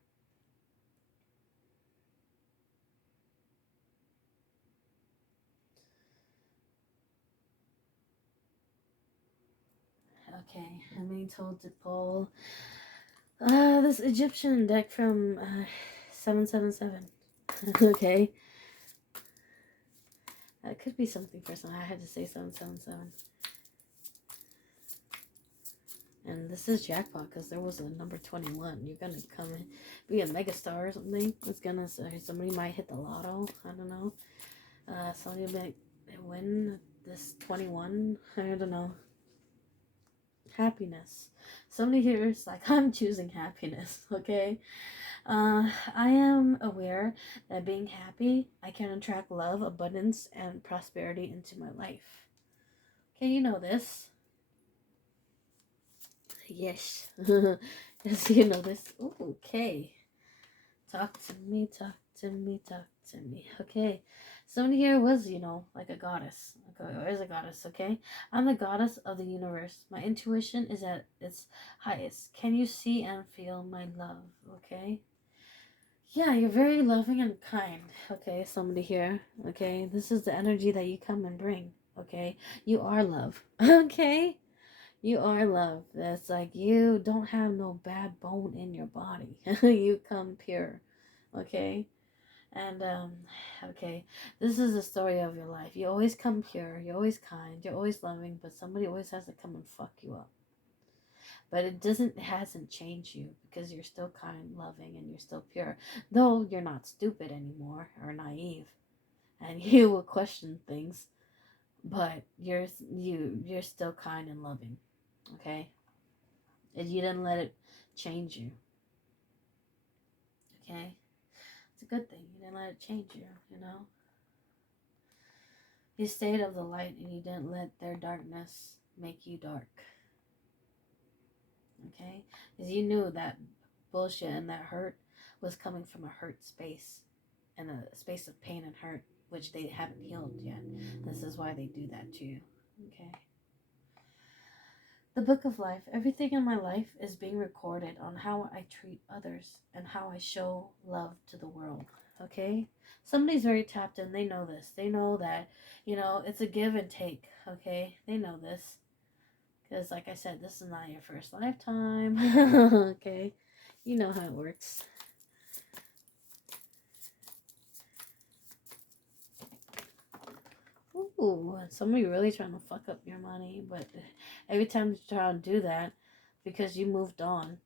Okay, I'm being told to pull this Egyptian deck from 777. Okay. That could be something for some. I had to say 777. And this is jackpot because there was a number 21. You're gonna come and be a megastar or something. It's gonna say somebody might hit the lotto. I don't know. Somebody might win this 21. I don't know. Happiness. Somebody here is like, I'm choosing happiness, okay? I am aware that being happy, I can attract love, abundance, and prosperity into my life. Okay, you know this. Yes. Yes, you know this. Ooh, okay. Talk to me, talk to me, talk to me. Okay. Somebody here was, like a goddess. Okay, or is a goddess, okay? I'm the goddess of the universe. My intuition is at its highest. Can you see and feel my love? Okay? Yeah, you're very loving and kind. Okay, somebody here. Okay, this is the energy that you come and bring. Okay, you are love. Okay, you are love. That's like you don't have no bad bone in your body. You come pure. Okay, and okay, this is the story of your life. You always come pure. You're always kind. You're always loving, but somebody always has to come and fuck you up. But it hasn't changed you because you're still kind, loving, and you're still pure. Though you're not stupid anymore or naive, and you will question things, but you're still kind and loving. Okay, and you didn't let it change you. Okay, it's a good thing you didn't let it change you. You stayed of the light and you didn't let their darkness make you dark. Okay, because you knew that bullshit and that hurt was coming from a hurt space and a space of pain and hurt which they haven't healed yet. This is why they do that to you. Okay, the book of life, everything in my life is being recorded on how I treat others and how I show love to the world. Okay, somebody's very tapped in. They know this. They know that it's a give and take. Okay, they know this because like I said, this is not your first lifetime. Okay, you know how it works. Ooh, somebody really trying to fuck up your money, but every time you try to do that, because you moved on,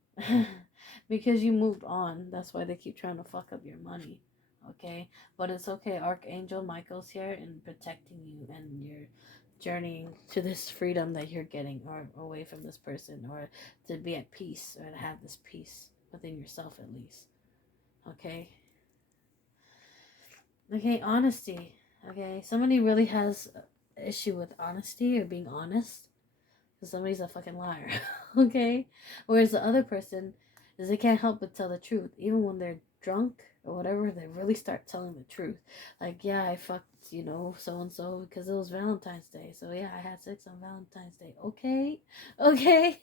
because you moved on, that's why they keep trying to fuck up your money. Okay, but it's okay. Archangel Michael's here and protecting you, and you're journeying to this freedom that you're getting, or away from this person, or to be at peace, or to have this peace within yourself at least. Okay. Okay, honesty. Okay, somebody really has an issue with honesty or being honest because somebody's a fucking liar. Okay, whereas the other person is they can't help but tell the truth, even when they're drunk or whatever. They really start telling the truth. Like, yeah, I fucked so and so because it was Valentine's Day. So yeah, I had sex on Valentine's Day. Okay, okay.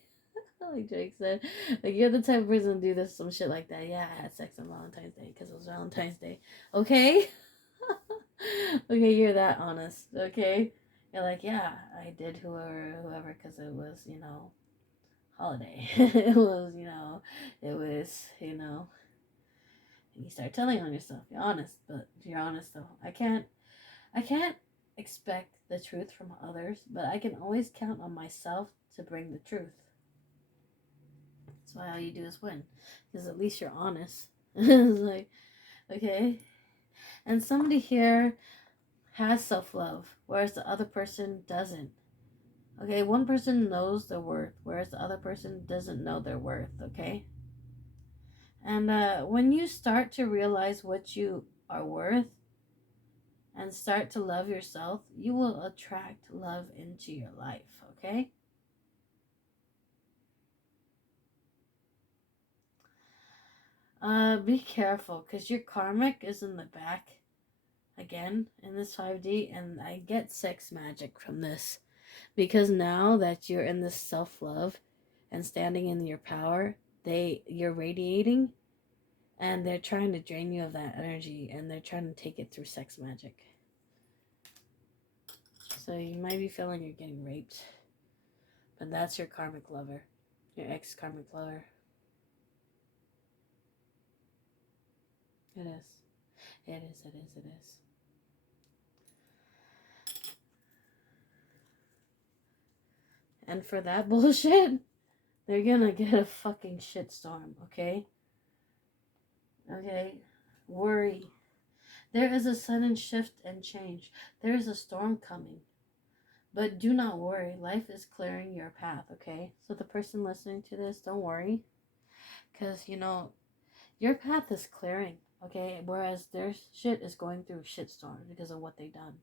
Like Drake said, like you're the type of person to do this some shit like that. Yeah, I had sex on Valentine's Day because it was Valentine's Day. Okay. Okay, you're that honest. Okay, you're like, yeah, I did whoever because it was holiday. It was and you start telling on yourself. You're honest, but you're honest though. I can't expect the truth from others, but I can always count on myself to bring the truth. That's why all you do is win, because at least you're honest. It's like, okay, and somebody here has self-love, whereas the other person doesn't. Okay, one person knows their worth, whereas the other person doesn't know their worth. Okay, and when you start to realize what you are worth and start to love yourself, you will attract love into your life. Okay. Be careful, because your karmic is in the back again in this 5D, and I get sex magic from this. Because now that you're in this self-love and standing in your power, you're radiating, and they're trying to drain you of that energy, and they're trying to take it through sex magic. So you might be feeling you're getting raped, but that's your karmic lover, your ex-karmic lover. It is. It is, it is, it is. And for that bullshit, they're gonna get a fucking shitstorm, okay? Okay? Worry. There is a sudden shift and change. There is a storm coming. But do not worry. Life is clearing your path, okay? So the person listening to this, don't worry. Because, your path is clearing, okay? Whereas their shit is going through a shitstorm because of what they done,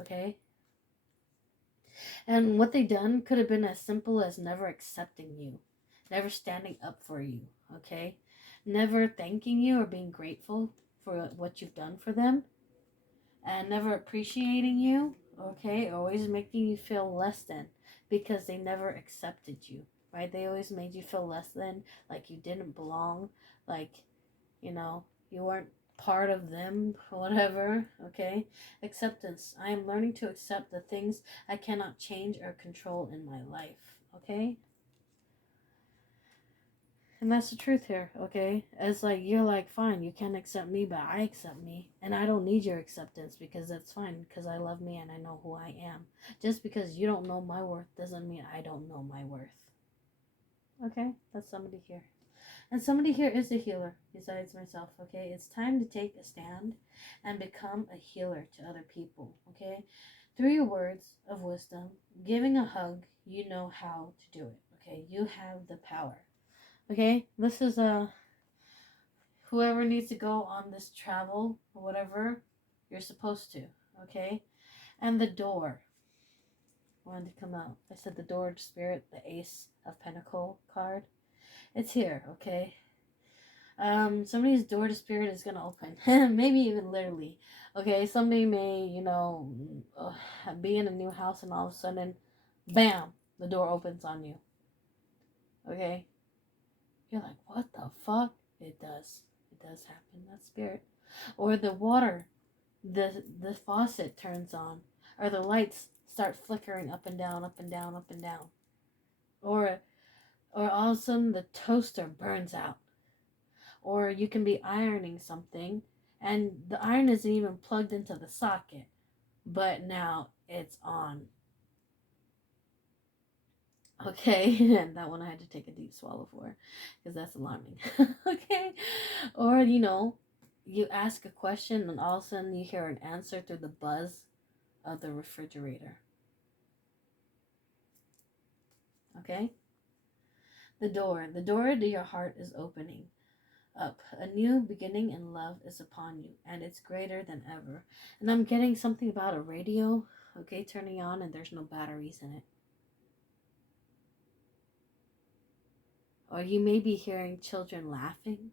okay? And what they done could have been as simple as never accepting you, never standing up for you, okay? Never thanking you or being grateful for what you've done for them, and never appreciating you, okay? Always making you feel less than because they never accepted you, right? They always made you feel less than, like you didn't belong, like, you weren't part of them, whatever, okay? Acceptance. I am learning to accept the things I cannot change or control in my life, okay? And that's the truth here, okay? It's like, you're like, fine, you can't accept me, but I accept me. And I don't need your acceptance because that's fine, because I love me and I know who I am. Just because you don't know my worth doesn't mean I don't know my worth. Okay? That's somebody here. And somebody here is a healer besides myself, okay? It's time to take a stand and become a healer to other people, okay? Through your words of wisdom, giving a hug, you know how to do it, okay? You have the power. Okay, this is whoever needs to go on this travel or whatever, you're supposed to. Okay, and the door wanted to come out. I said the door to spirit, the Ace of Pentacle card. It's here. Okay. Somebody's door to spirit is gonna open. Maybe even literally. Okay, somebody may be in a new house and all of a sudden, bam, the door opens on you. Okay, you're like, what the fuck? It does. It does happen. That's spirit. Or the water, the faucet turns on, or the lights start flickering up and down, up and down, up and down. Or all of a sudden the toaster burns out. Or you can be ironing something and the iron isn't even plugged into the socket, but now it's on. Okay, and that one I had to take a deep swallow for because that's alarming. Okay, or you ask a question and all of a sudden you hear an answer through the buzz of the refrigerator. Okay, the door to your heart is opening up. A new beginning in love is upon you, and it's greater than ever. And I'm getting something about a radio, okay, turning on, and there's no batteries in it. Or you may be hearing children laughing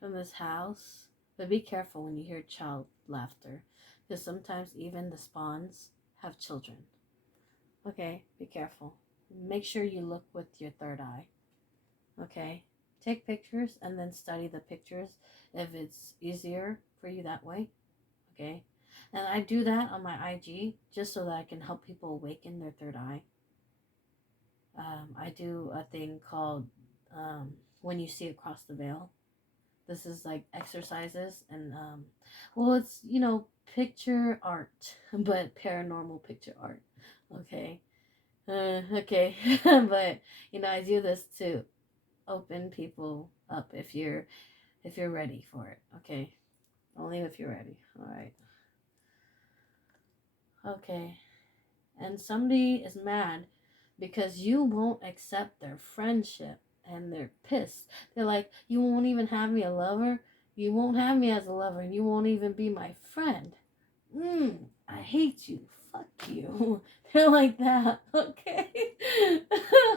from this house. But be careful when you hear child laughter, because sometimes even the spawns have children. Okay, be careful. Make sure you look with your third eye. Okay, take pictures and then study the pictures if it's easier for you that way. Okay, and I do that on my IG just so that I can help people awaken their third eye. I do a thing called when you see across the veil. This is like exercises and it's picture art, but paranormal picture art. Okay, okay, but I do this to open people up if you're ready for it. Okay, only if you're ready. All right. Okay, and somebody is mad because you won't accept their friendship and they're pissed. They're like, you won't even have me a lover. You won't have me as a lover, and you won't even be my friend. I hate you. Fuck you. They're like that. Okay.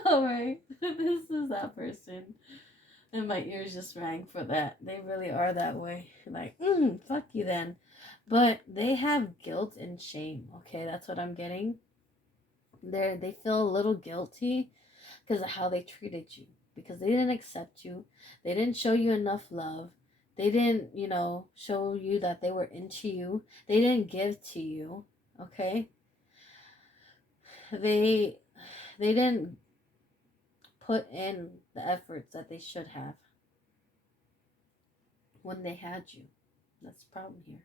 All right. This is that person. And my ears just rang for that. They really are that way. Like, fuck you then. But they have guilt and shame. Okay, that's what I'm getting. They feel a little guilty because of how they treated you. Because they didn't accept you. They didn't show you enough love. They didn't, show you that they were into you. They didn't give to you. Okay? They didn't put in the efforts that they should have when they had you. That's the problem here.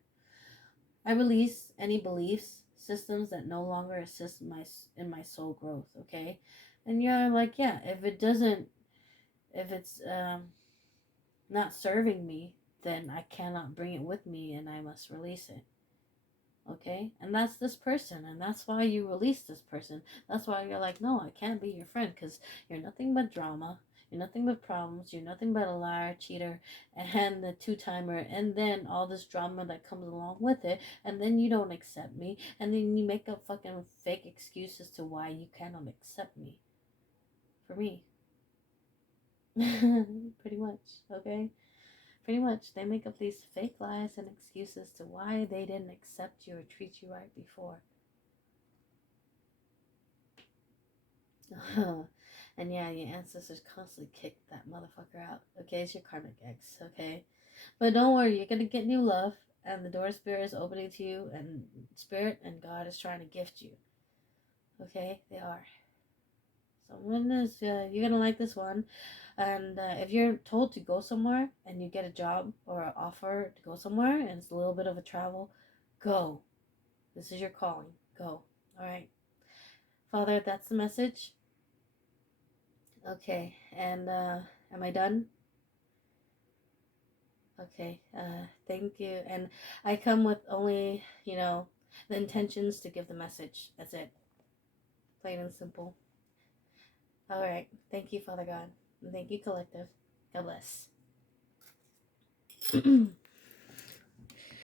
I release any beliefs, systems that no longer assist in my soul growth, okay? And you're like, yeah, if it's not serving me, then I cannot bring it with me and I must release it. Okay? And that's this person. And that's why you release this person. That's why you're like, no, I can't be your friend because you're nothing but drama. You're nothing but problems. You're nothing but a liar, cheater, and the two-timer. And then all this drama that comes along with it. And then you don't accept me. And then you make up fucking fake excuses to why you cannot accept me. For me. Pretty much. Okay? Pretty much. They make up these fake lies and excuses to why they didn't accept you or treat you right before. And yeah, your ancestors constantly kicked that motherfucker out. Okay, it's your karmic ex. Okay, but don't worry, you're gonna get new love, and the door of spirit is opening to you, and spirit and God is trying to gift you. Okay, they are. Someone is you're gonna like this one, and if you're told to go somewhere and you get a job or an offer to go somewhere, and it's a little bit of a travel, go. This is your calling. Go. All right, Father. That's the message. Okay, and am I done? Okay, thank you. And I come with only, the intentions to give the message. That's it. Plain and simple. All right. Thank you, Father God. And thank you, Collective. God bless.